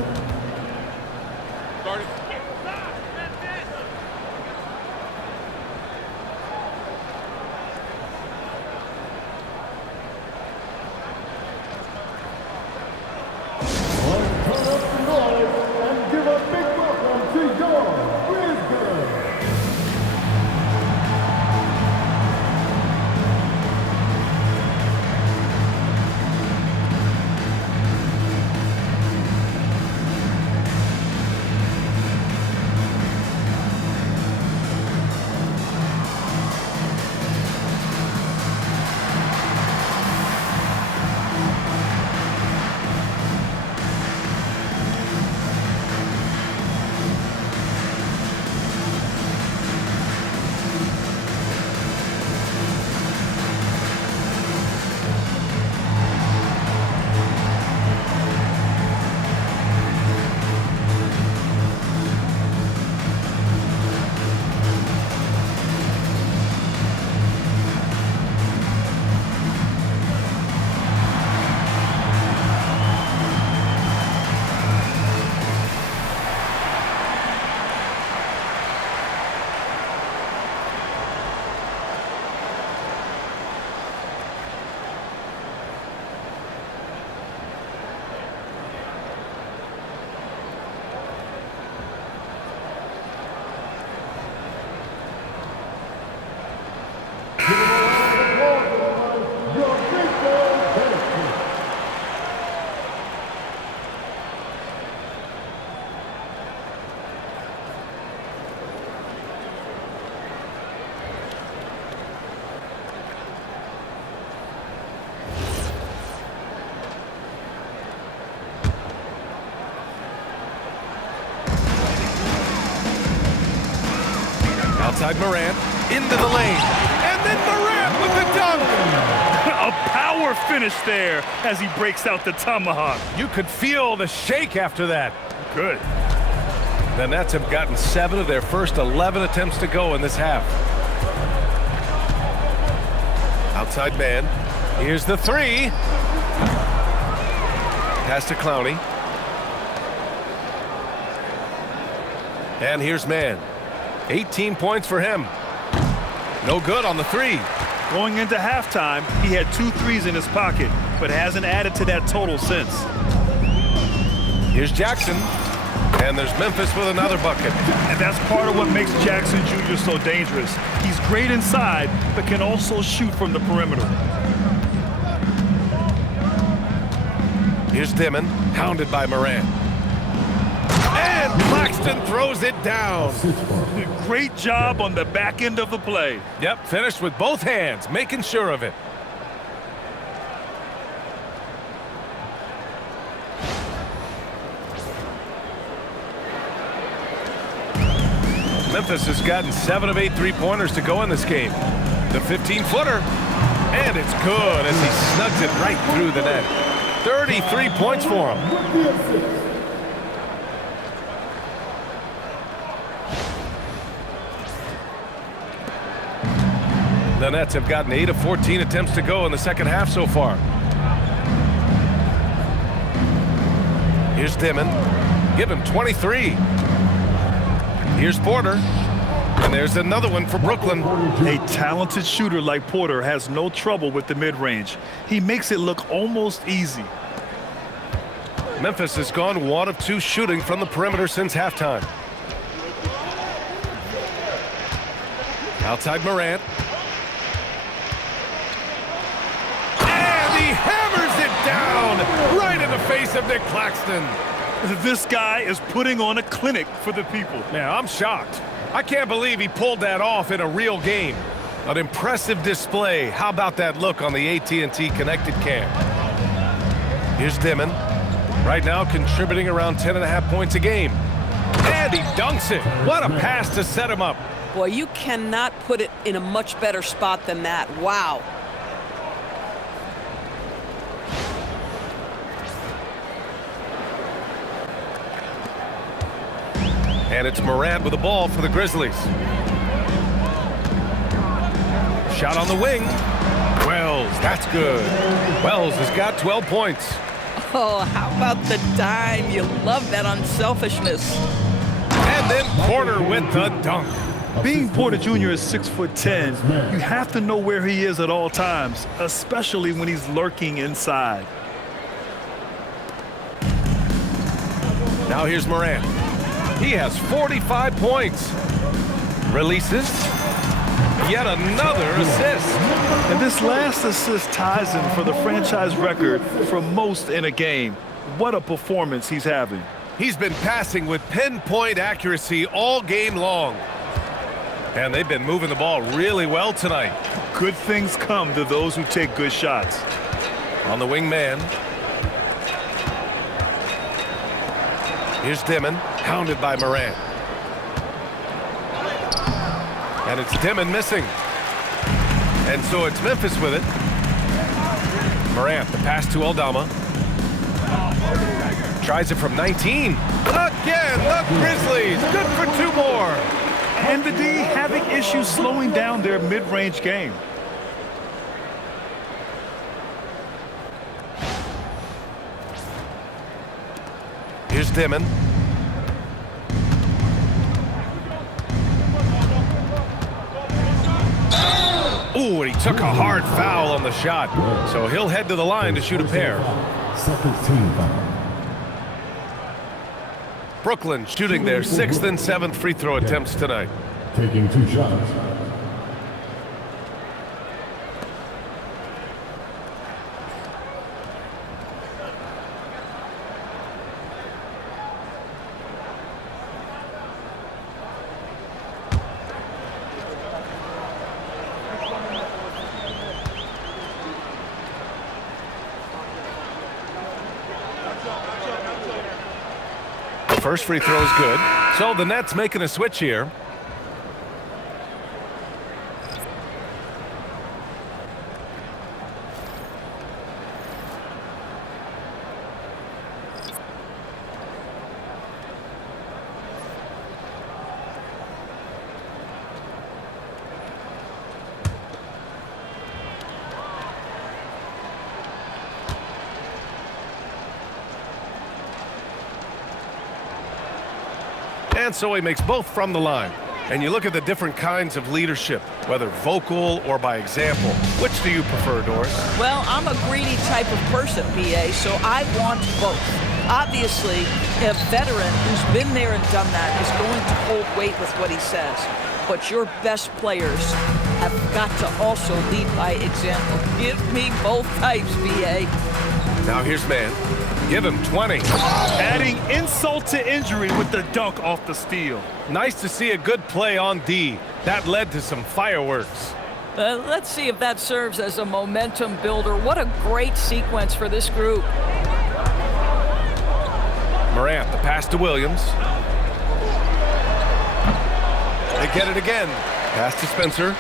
Outside Morant, into the lane, and then Morant with the dunk! A power finish there as he breaks out the tomahawk. You could feel the shake after that. Good. The Nets have gotten 7 of their first 11 attempts to go in this half. Outside Mann. Here's the 3. Pass to Clowney. And here's Mann. 18 points for him. No good on the 3. Going into halftime, he had 2 threes in his pocket, but hasn't added to that total since. Here's Jackson. And there's Memphis with another bucket. And that's part of what makes Jackson Jr. so dangerous. He's great inside, but can also shoot from the perimeter. Here's Dimon, hounded by Moran. And Claxton throws it down. Great job on the back end of the play. Yep, finished with both hands, making sure of it. Memphis has gotten 7 of 8 three-pointers to go in this game. The 15-footer, and it's good as he snugs it right through the net. 33 points for him. The Nets have gotten 8 of 14 attempts to go in the second half so far. Here's Dimon. Give him 23. Here's Porter. And there's another one for Brooklyn. A talented shooter like Porter has no trouble with the mid-range. He makes it look almost easy. Memphis has gone 1 of 2 shooting from the perimeter since halftime. Outside Morant. And he hammers it down right in the face of Nick Claxton. This guy is putting on a clinic for the people. Man, I'm shocked. I can't believe he pulled that off in a real game. An impressive display. How about that look on the AT&T connected cam? Here's Dimon. Right now contributing around 10.5 points a game. And he dunks it. What a pass to set him up. Boy, you cannot put it in a much better spot than that. Wow. And it's Morant with the ball for the Grizzlies. Shot on the wing. Wells, that's good. Wells has got 12 points. Oh, how about the dime? You love that unselfishness. And then Porter with the dunk. Being Porter Jr. is 6'10", you have to know where he is at all times, especially when he's lurking inside. Now here's Morant. He has 45 points. Releases. Yet another assist. And this last assist ties him for the franchise record for most in a game. What a performance he's having. He's been passing with pinpoint accuracy all game long. And they've been moving the ball really well tonight. Good things come to those who take good shots. On the wing man. Here's Dimon, hounded by Morant. And it's Dimon missing. And so it's Memphis with it. Morant, the pass to Aldama. Tries it from 19. Again, the Grizzlies, good for 2 more. And the D having issues slowing down their mid-range game. Here's Dimon. Ooh, and he took a hard foul on the shot. So he'll head to the line to shoot a pair. Second team foul. Brooklyn shooting their 6th and 7th free throw attempts tonight. Taking 2 shots. First free throw is good. So the Nets making a switch here. And so he makes both from the line. And you look at the different kinds of leadership, whether vocal or by example. Which do you prefer, Doris? Well, I'm a greedy type of person, BA, so I want both. Obviously, a veteran who's been there and done that is going to hold weight with what he says. But your best players have got to also lead by example. Give me both types, BA. Now here's Mann. Give him 20. Adding insult to injury with the dunk off the steal. Nice to see a good play on D. That led to some fireworks. Let's see if that serves as a momentum builder. What a great sequence for this group. Morant, the pass to Williams. They get it again. Pass to Spencer.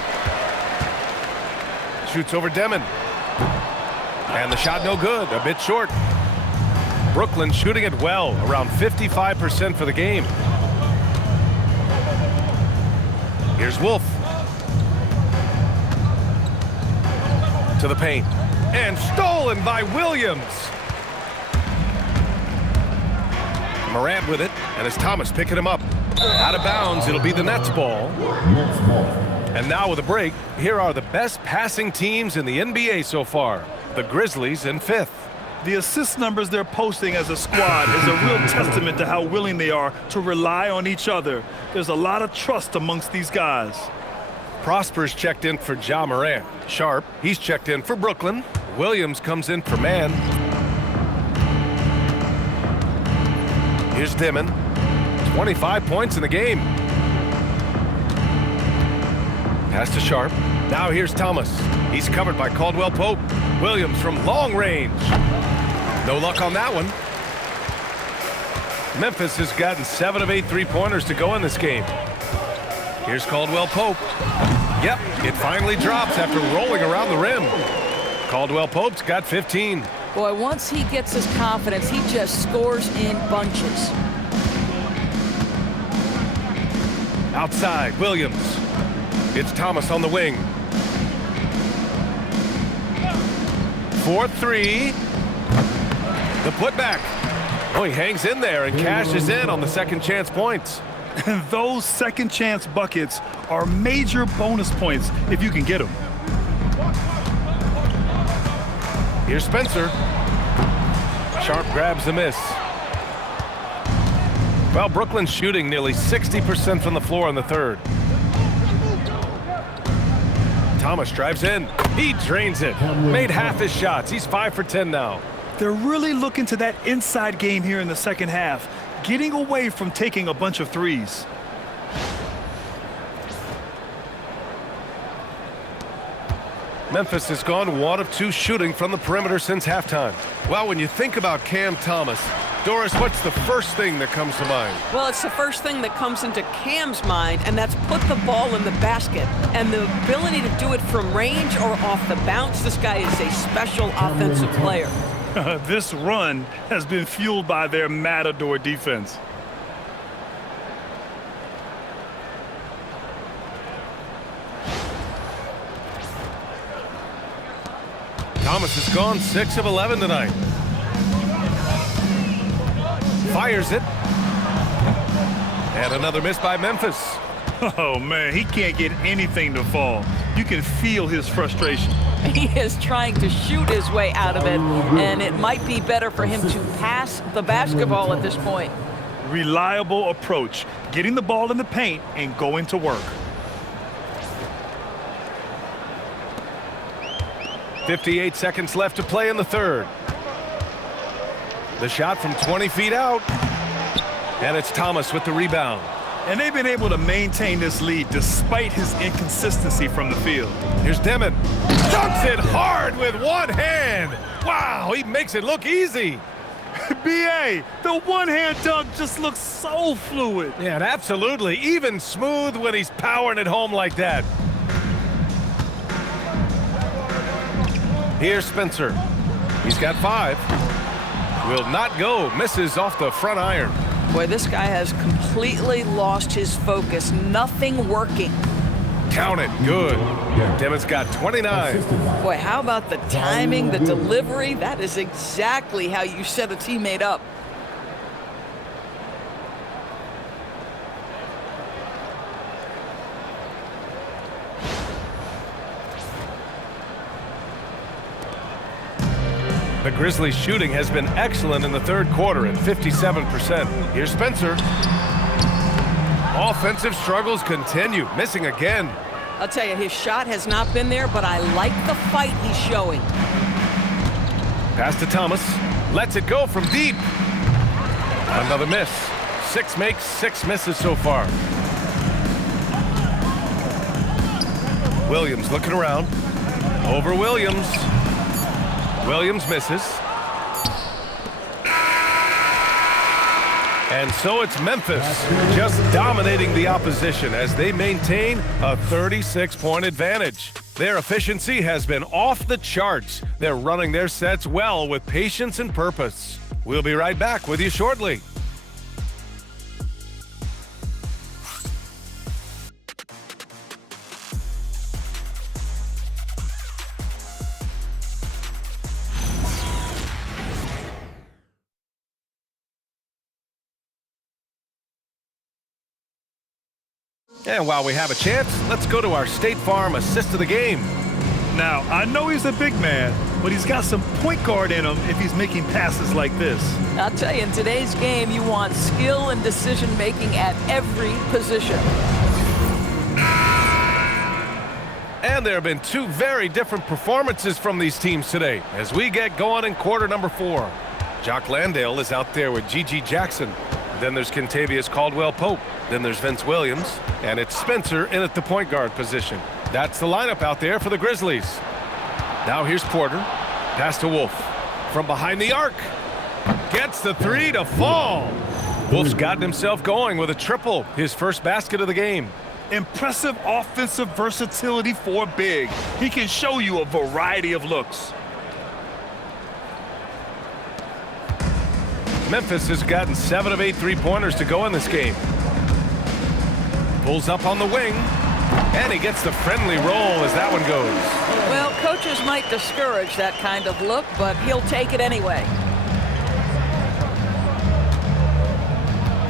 Shoots over Demon. And the shot no good, a bit short. Brooklyn shooting it well, around 55% for the game. Here's Wolf. To the paint. And stolen by Williams. Morant with it, and it's Thomas picking him up. Out of bounds, it'll be the Nets ball. And now with a break, here are the best passing teams in the NBA so far. The Grizzlies in 5th. The assist numbers they're posting as a squad is a real testament to how willing they are to rely on each other. There's a lot of trust amongst these guys. Prosper's checked in for Ja Morant. Sharp, he's checked in for Brooklyn. Williams comes in for Mann. Here's Demon. 25 points in the game. Pass to Sharp. Now here's Thomas. He's covered by Caldwell Pope. Williams from long range. No luck on that one. Memphis has gotten 7 of 8 three-pointers to go in this game. Here's Caldwell Pope. Yep, it finally drops after rolling around the rim. Caldwell Pope's got 15. Boy, once he gets his confidence, he just scores in bunches. Outside, Williams. It's Thomas on the wing. 4-3. The putback. Oh, he hangs in there and cashes in on the second chance points. And those second chance buckets are major bonus points if you can get them. Here's Spencer. Sharp grabs the miss. Well, Brooklyn's shooting nearly 60% from the floor in the third. Thomas drives in. He drains it. Made half his shots. He's 5 for 10 now. They're really looking to that inside game here in the second half, getting away from taking a bunch of threes. Memphis has gone 1 of 2 shooting from the perimeter since halftime. Well, when you think about Cam Thomas, Doris, what's the first thing that comes to mind? Well, it's the first thing that comes into Cam's mind, and that's put the ball in the basket. And the ability to do it from range or off the bounce, this guy is a special offensive player. This run has been fueled by their matador defense. Thomas has gone 6 of 11 tonight. Fires it. And another miss by Memphis. Oh, man, he can't get anything to fall. You can feel his frustration. He is trying to shoot his way out of it, and it might be better for him to pass the basketball at this point. Reliable approach, getting the ball in the paint and going to work. 58 seconds left to play in the third. The shot from 20 feet out. And it's Thomas with the rebound. And they've been able to maintain this lead despite his inconsistency from the field. Here's Demon. Dunks it hard with one hand. Wow, he makes it look easy. B.A., the one-hand dunk just looks so fluid. Yeah, and absolutely. Even smooth when he's powering it home like that. Here's Spencer. He's got 5. Will not go. Misses off the front iron. Boy, this guy has completely lost his focus. Nothing working. Count it. Good. Demon's got 29. Boy, how about the timing, the delivery? That is exactly how you set a teammate up. The Grizzlies' shooting has been excellent in the third quarter at 57%. Here's Spencer. Offensive struggles continue, missing again. I'll tell you, his shot has not been there, but I like the fight he's showing. Pass to Thomas. Lets it go from deep. Another miss. 6 makes, 6 misses so far. Williams looking around. Over Williams. Williams misses. And so it's Memphis just dominating the opposition as they maintain a 36-point advantage. Their efficiency has been off the charts. They're running their sets well with patience and purpose. We'll be right back with you shortly. And while we have a chance, let's go to our State Farm assist of the game. Now, I know he's a big man, but he's got some point guard in him if he's making passes like this. I'll tell you, in today's game, you want skill and decision-making at every position. And there have been 2 very different performances from these teams today as we get going in quarter number 4. Jock Landale is out there with G.G. Jackson. Then there's Kentavious Caldwell-Pope. Then there's Vince Williams. And it's Spencer in at the point guard position. That's the lineup out there for the Grizzlies. Now here's Porter. Pass to Wolf. From behind the arc. Gets the 3 to fall. Wolf's gotten himself going with a triple. His first basket of the game. Impressive offensive versatility for a big. He can show you a variety of looks. Memphis has gotten 7 of 8 3-pointers to go in this game. Pulls up on the wing, and he gets the friendly roll as that one goes. Well, coaches might discourage that kind of look, but he'll take it anyway.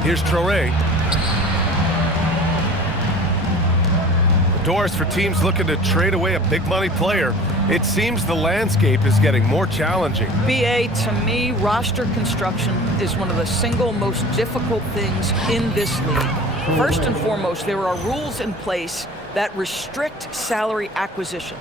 Here's Traore. The doors for teams looking to trade away a big money player. It seems the landscape is getting more challenging. BA, to me, roster construction is one of the single most difficult things in this league. First and foremost, there are rules in place that restrict salary acquisition.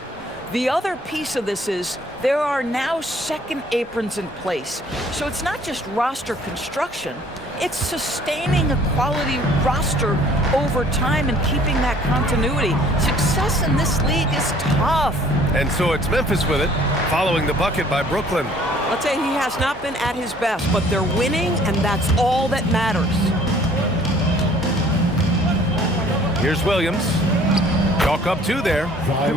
The other piece of this is there are now second aprons in place. So it's not just roster construction, it's sustaining a quality roster over time and keeping that continuity. Success in this league is tough. And so it's Memphis with it, following the bucket by Brooklyn. I'll tell you, he has not been at his best, but they're winning, and that's all that matters. Here's Williams. Chalk up 2 there.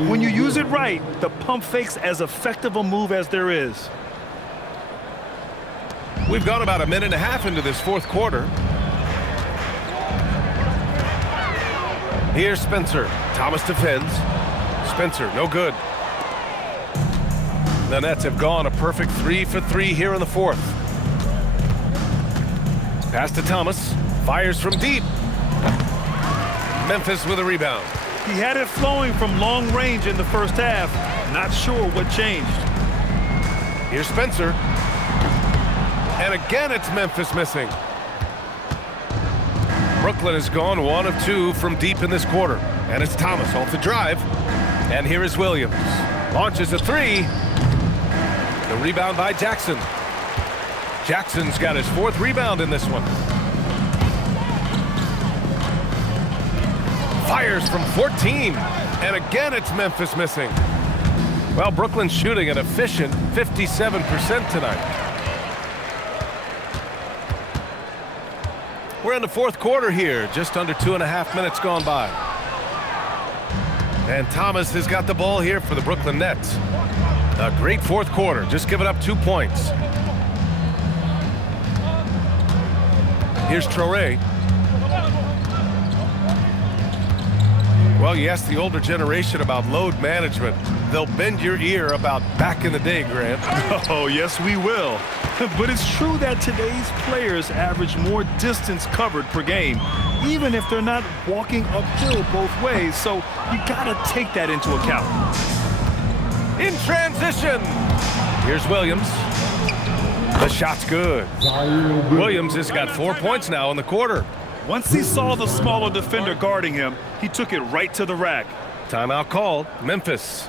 When you use it right, the pump fake's as effective a move as there is. We've gone about a minute and a half into this fourth quarter. Here's Spencer. Thomas defends. Spencer, no good. The Nets have gone a perfect 3 for 3 here in the fourth. Pass to Thomas. Fires from deep. Memphis with a rebound. He had it flowing from long range in the first half. Not sure what changed. Here's Spencer. And again, it's Memphis missing. Brooklyn has gone 1 of 2 from deep in this quarter. And it's Thomas off the drive. And here is Williams. Launches a 3. The rebound by Jackson. Jackson's got his 4th rebound in this one. Fires from 14. And again, it's Memphis missing. Well, Brooklyn's shooting an efficient 57% tonight. We're in the fourth quarter here, just under 2.5 minutes gone by. And Thomas has got the ball here for the Brooklyn Nets. A great fourth quarter, just giving up 2 points. Here's Traore. Well, you ask the older generation about load management, they'll bend your ear about back in the day, Grant. Oh, yes, we will. But it's true that today's players average more distance covered per game, even if they're not walking uphill both ways. So you gotta take that into account. In transition, here's Williams. The shot's good. Williams has got 4 points now in the quarter. Once he saw the smaller defender guarding him, he took it right to the rack. Timeout called. Memphis.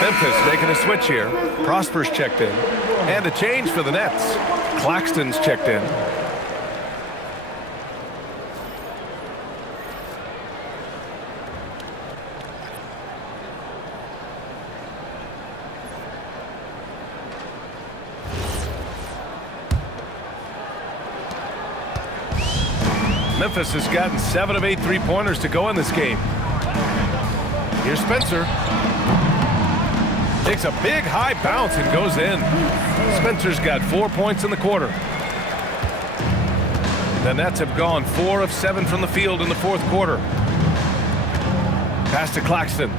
Memphis making a switch here. Prosper's checked in. And a change for the Nets. Claxton's checked in. Memphis has gotten 7 of 8 3-pointers to go in this game. Here's Spencer. Takes a big high bounce and goes in. Spencer's got 4 points in the quarter. The Nets have gone 4 of 7 from the field in the fourth quarter. Pass to Claxton.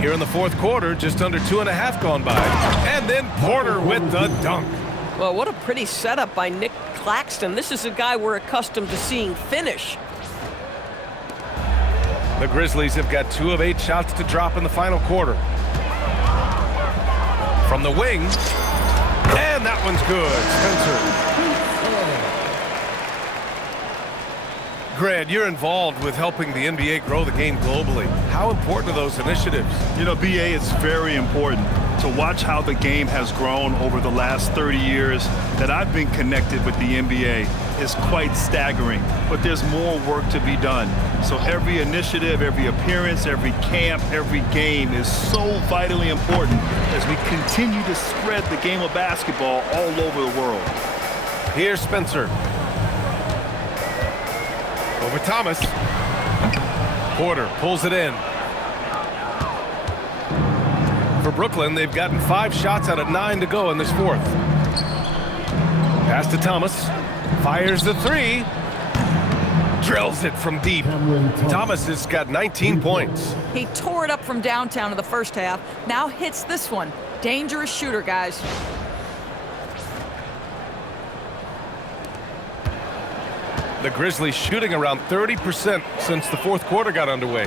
Here in the fourth quarter, just under 2.5 gone by. And then Porter with the dunk. Well, what a pretty setup by Nick Claxton. This is a guy we're accustomed to seeing finish. The Grizzlies have got 2 of 8 shots to drop in the final quarter. From the wing, and that one's good. Spencer. Grant, you're involved with helping the NBA grow the game globally. How important are those initiatives? You know, BA, it's very important to watch how the game has grown over the last 30 years that I've been connected with the NBA. Is quite staggering, but there's more work to be done. So every initiative, every appearance, every camp, every game is so vitally important as we continue to spread the game of basketball all over the world. Here's Spencer. Over Thomas. Porter pulls it in. For Brooklyn, they've gotten 5 shots out of 9 to go in this fourth. Pass to Thomas. Fires the 3. Drills it from deep. Thomas has got 19 points. He tore it up from downtown in the first half. Now hits this one. Dangerous shooter, guys. The Grizzlies shooting around 30% since the fourth quarter got underway.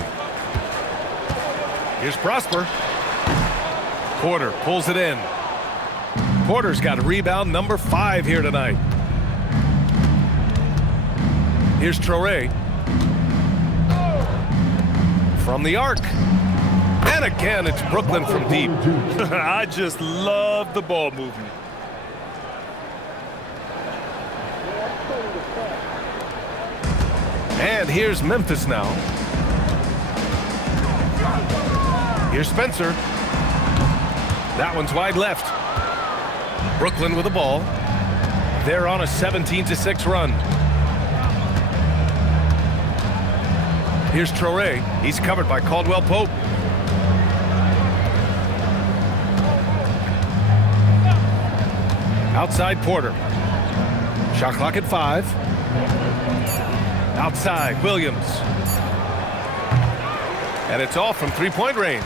Here's Prosper. Porter pulls it in. Porter's got rebound number 5 here tonight. Here's Traore. From the arc. And again, it's Brooklyn from deep. I just love the ball movement. And here's Memphis now. Here's Spencer. That one's wide left. Brooklyn with the ball. They're on a 17-6 run. Here's Traore. He's covered by Caldwell Pope. Outside Porter. Shot clock at 5. Outside Williams. And it's all from 3-point range.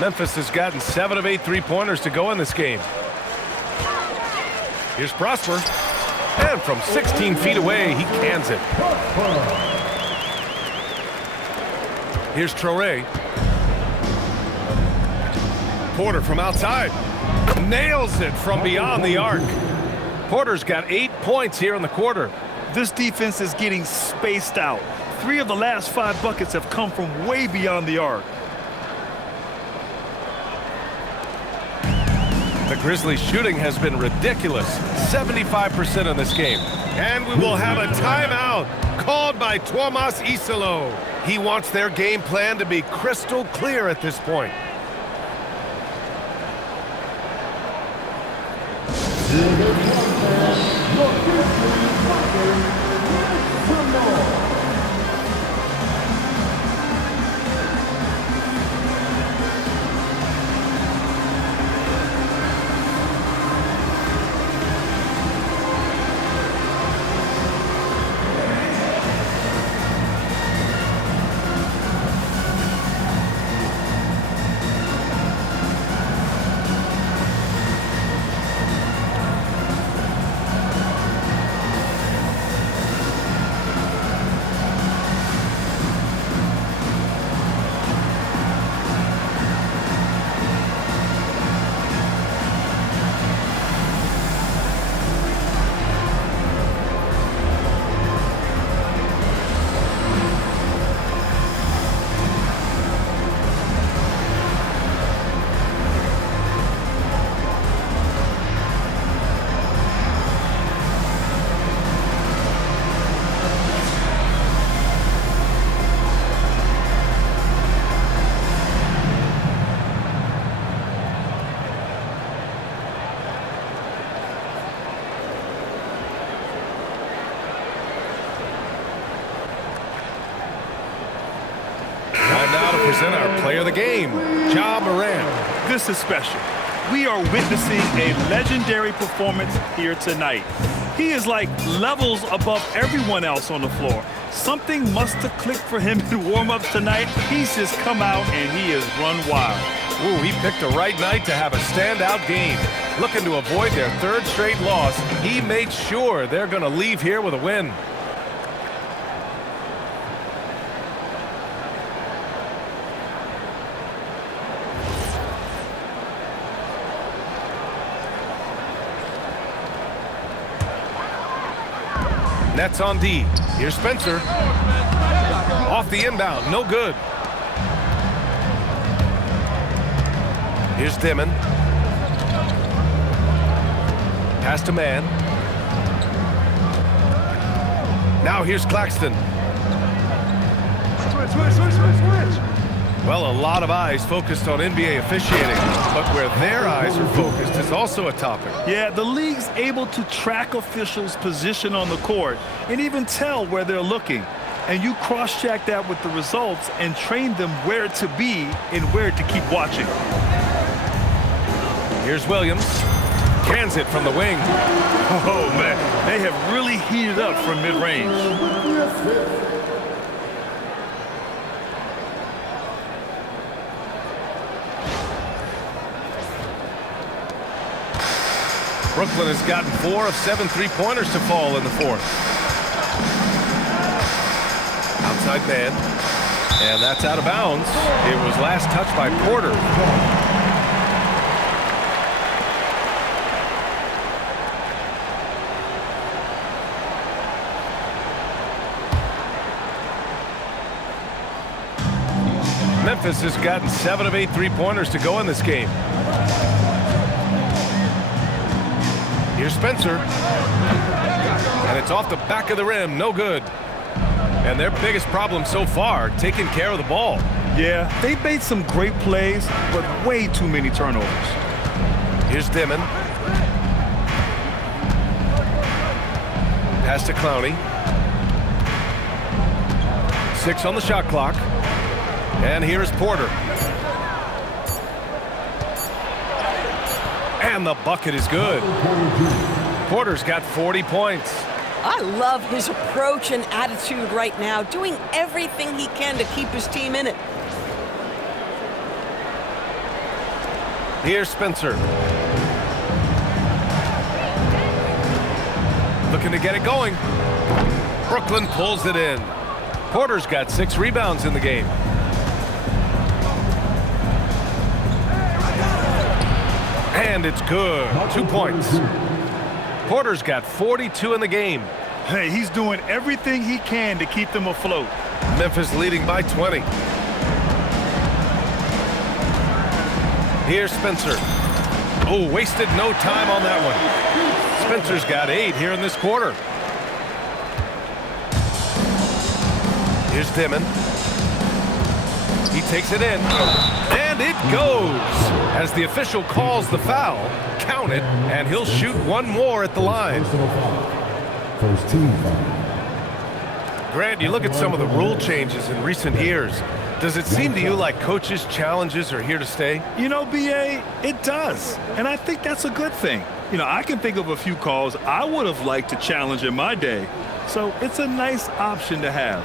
Memphis has gotten 7 of 8 3-pointers to go in this game. Here's Prosper. And from 16 feet away, he cans it. Here's Traore. Porter from outside. Nails it from beyond the arc. Porter's got 8 points here in the quarter. This defense is getting spaced out. 3 of the last 5 buckets have come from way beyond the arc. The Grizzlies' shooting has been ridiculous. 75% in this game. And we will have a timeout called by Tomas Isalo. He wants their game plan to be crystal clear at this point. Present our player of the game, Ja Morant. This is special. We are witnessing a legendary performance here tonight. He is like levels above everyone else on the floor. Something must have clicked for him in warm-ups tonight. He's just come out and he has run wild. Ooh, he picked the right night to have a standout game. Looking to avoid their 3rd straight loss, he made sure they're going to leave here with a win. Nets on D. Here's Spencer. Off the inbound, no good. Here's Dimon. Pass to Mann. Now here's Claxton. Switch. Well, a lot of eyes focused on NBA officiating, but where their eyes are focused is also a topic. Yeah, the league's able to track officials' position on the court and even tell where they're looking. And you cross-check that with the results and train them where to be and where to keep watching. Here's Williams. Cans it from the wing. Oh, man, they have really heated up from mid-range. Brooklyn has gotten 4 of 7 3-pointers to fall in the 4th. Outside Mann. And that's out of bounds. It was last touched by Porter. Memphis has gotten 7 of 8 3-pointers to go in this game. Here's Spencer. And it's off the back of the rim, no good. And their biggest problem so far, taking care of the ball. Yeah, they made some great plays, but way too many turnovers. Here's Dimon. Pass to Clowney. 6 on the shot clock. And here is Porter. And the bucket is good. Porter's got 40 points. I love his approach and attitude right now, doing everything he can to keep his team in it. Here's Spencer. Looking to get it going. Brooklyn pulls it in. Porter's got 6 rebounds in the game. And it's good. 2 points. Porter's got 42 in the game. Hey, he's doing everything he can to keep them afloat. Memphis leading by 20. Here's Spencer. Oh, wasted no time on that one. Spencer's got 8 here in this quarter. Here's Dimon. He takes it in, and it goes. As the official calls the foul, count it, and he'll shoot one more at the line. First team foul. Grant, you look at some of the rule changes in recent years. Does it seem to you like coaches' challenges are here to stay? You know, BA, it does. And I think that's a good thing. You know, I can think of a few calls I would have liked to challenge in my day. So it's a nice option to have.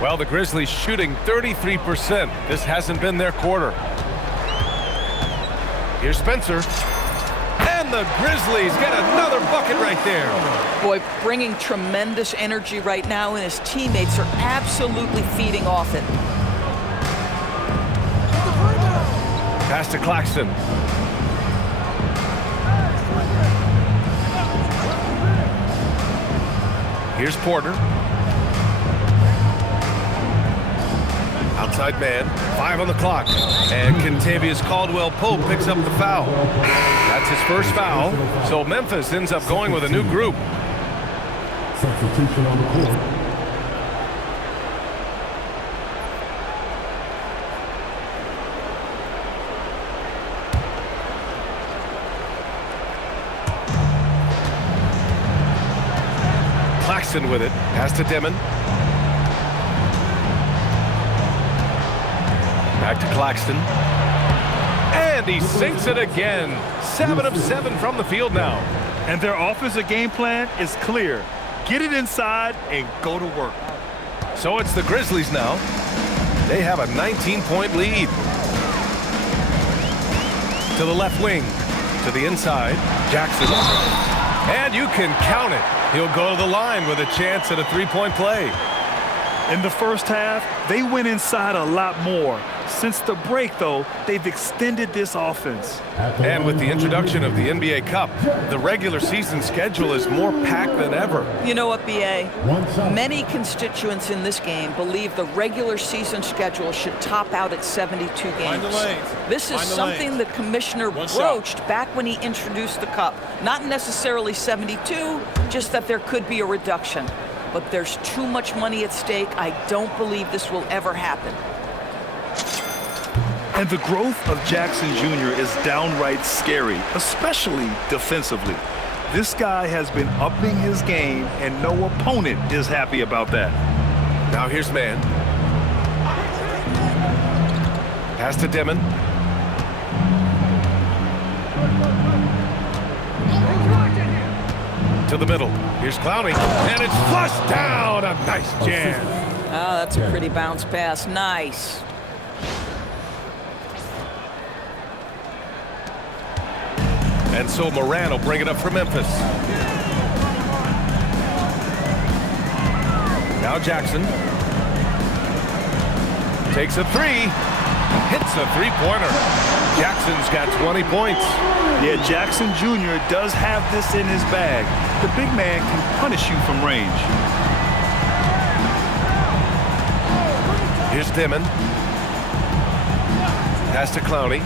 Well, the Grizzlies shooting 33%. This hasn't been their quarter. Here's Spencer. And the Grizzlies get another bucket right there. Boy, bringing tremendous energy right now, and his teammates are absolutely feeding off it. Pass to Claxton. Here's Porter. Outside man, 5 on the clock. And Kentavious Caldwell-Pope picks up the foul. That's his first foul. So Memphis ends up going with a new group. Substitution on the court. Claxton with it. Pass to Dimon. Back to Claxton. And he sinks it again. 7 of 7 from the field now. And their offensive game plan is clear. Get it inside and go to work. So it's the Grizzlies now. They have a 19-point lead. To the left wing. To the inside. Jackson. And you can count it. He'll go to the line with a chance at a 3-point play. In the first half, they went inside a lot more. Since the break, though, they've extended this offense. And with the introduction of the NBA Cup, the regular season schedule is more packed than ever. You know what, BA? Many constituents in this game believe the regular season schedule should top out at 72 games. This is something the commissioner broached back when he introduced the Cup. Not necessarily 72, just that there could be a reduction. But there's too much money at stake. I don't believe this will ever happen. And the growth of Jackson Jr. is downright scary, especially defensively. This guy has been upping his game, and no opponent is happy about that. Now here's Mann. Pass to Dimon. To the middle. Here's Clowney. And it's flushed down. A nice jam. Oh, that's a pretty bounce pass. Nice. And so Moran will bring it up for Memphis. Now Jackson. Takes a 3. Hits a 3-pointer. Jackson's got 20 points. Yeah, Jackson Jr. does have this in his bag. The big man can punish you from range. Here's Dimon. Pass to Clowney.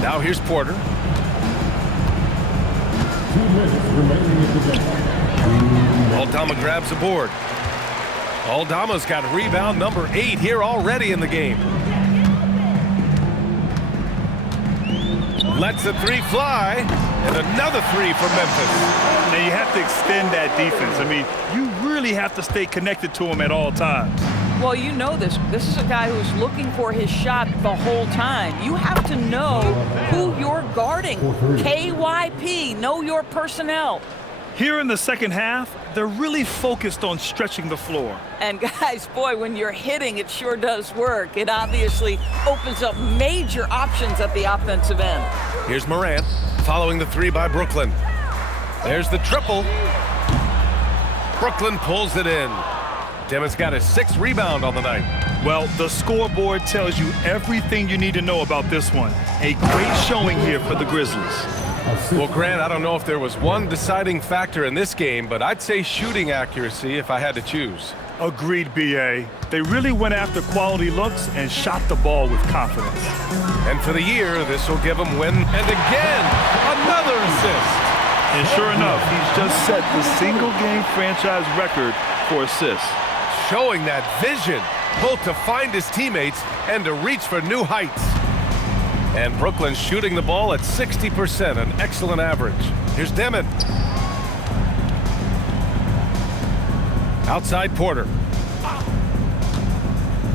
Now here's Porter. 2 minutes remaining in the game. Aldama grabs the board. Aldama's got rebound number 8 here already in the game. Lets the three fly, and another three for Memphis. Now you have to extend that defense. I mean, you really have to stay connected to him at all times. Well, you know this. This is a guy who's looking for his shot the whole time. You have to know who you're guarding. KYP, know your personnel. Here in the second half, they're really focused on stretching the floor. And guys, boy, when you're hitting, it sure does work. It obviously opens up major options at the offensive end. Here's Morant, following the three by Brooklyn. There's the triple. Brooklyn pulls it in. Demon's got his 6th rebound on the night. Well, the scoreboard tells you everything you need to know about this one. A great showing here for the Grizzlies. Well, Grant, I don't know if there was one deciding factor in this game, but I'd say shooting accuracy if I had to choose. Agreed, B.A. They really went after quality looks and shot the ball with confidence. And for the year, this will give them win. And again, another assist. And sure enough, he's just set the single-game franchise record for assists. Showing that vision, both to find his teammates and to reach for new heights. And Brooklyn shooting the ball at 60%, an excellent average. Here's Demon. Outside Porter.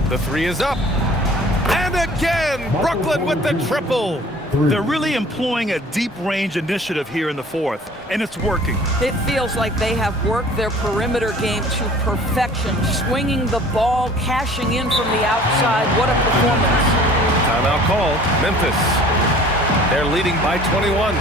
The three is up. And again, Brooklyn with the triple. They're really employing a deep range initiative here in the fourth, and it's working. It feels like they have worked their perimeter game to perfection, swinging the ball, cashing in from the outside. What a performance. Timeout call, Memphis. They're leading by 21.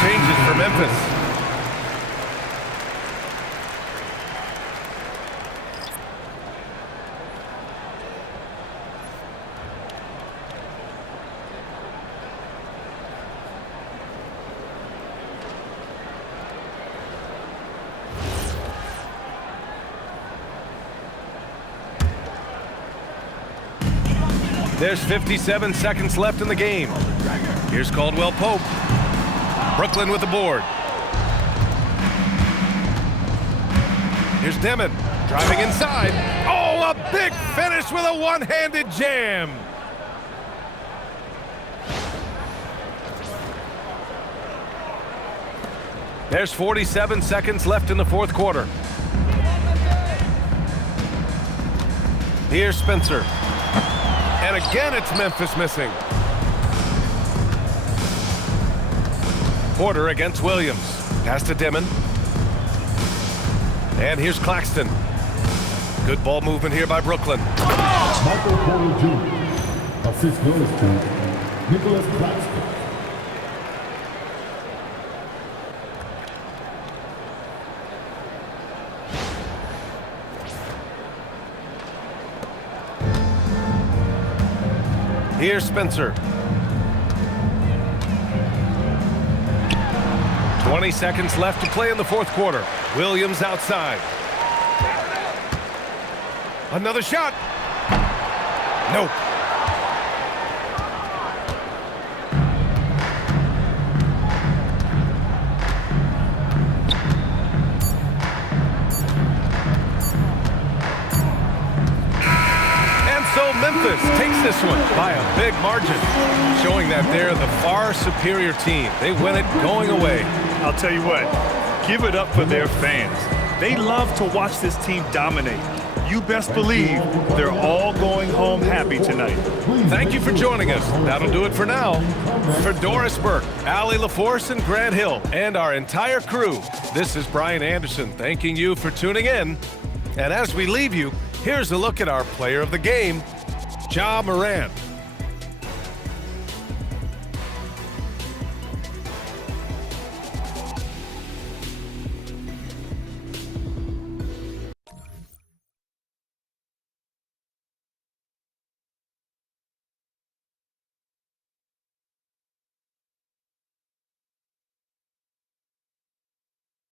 Changes for Memphis. There's 57 seconds left in the game. Here's Caldwell Pope. Brooklyn with the board. Here's Demon driving inside. Oh, a big finish with a one-handed jam. There's 47 seconds left in the fourth quarter. Here's Spencer. And again, it's Memphis missing. Porter against Williams. Pass to Demon. And here's Claxton. Good ball movement here by Brooklyn. Michael Porter Jr. Assist goes to Nicholas Claxton. Here's Spencer. 20 seconds left to play in the fourth quarter. Williams outside. Another shot. Nope. And so Memphis takes this one by a big margin, showing that they're the far superior team. They win it going away. I'll tell you what, give it up for their fans. They love to watch this team dominate. You best believe they're all going home happy tonight. Thank you for joining us. That'll do it for now. For Doris Burke, Allie LaForce, and Grant Hill, and our entire crew, this is Brian Anderson thanking you for tuning in. And as we leave you, here's a look at our player of the game, Ja Morant.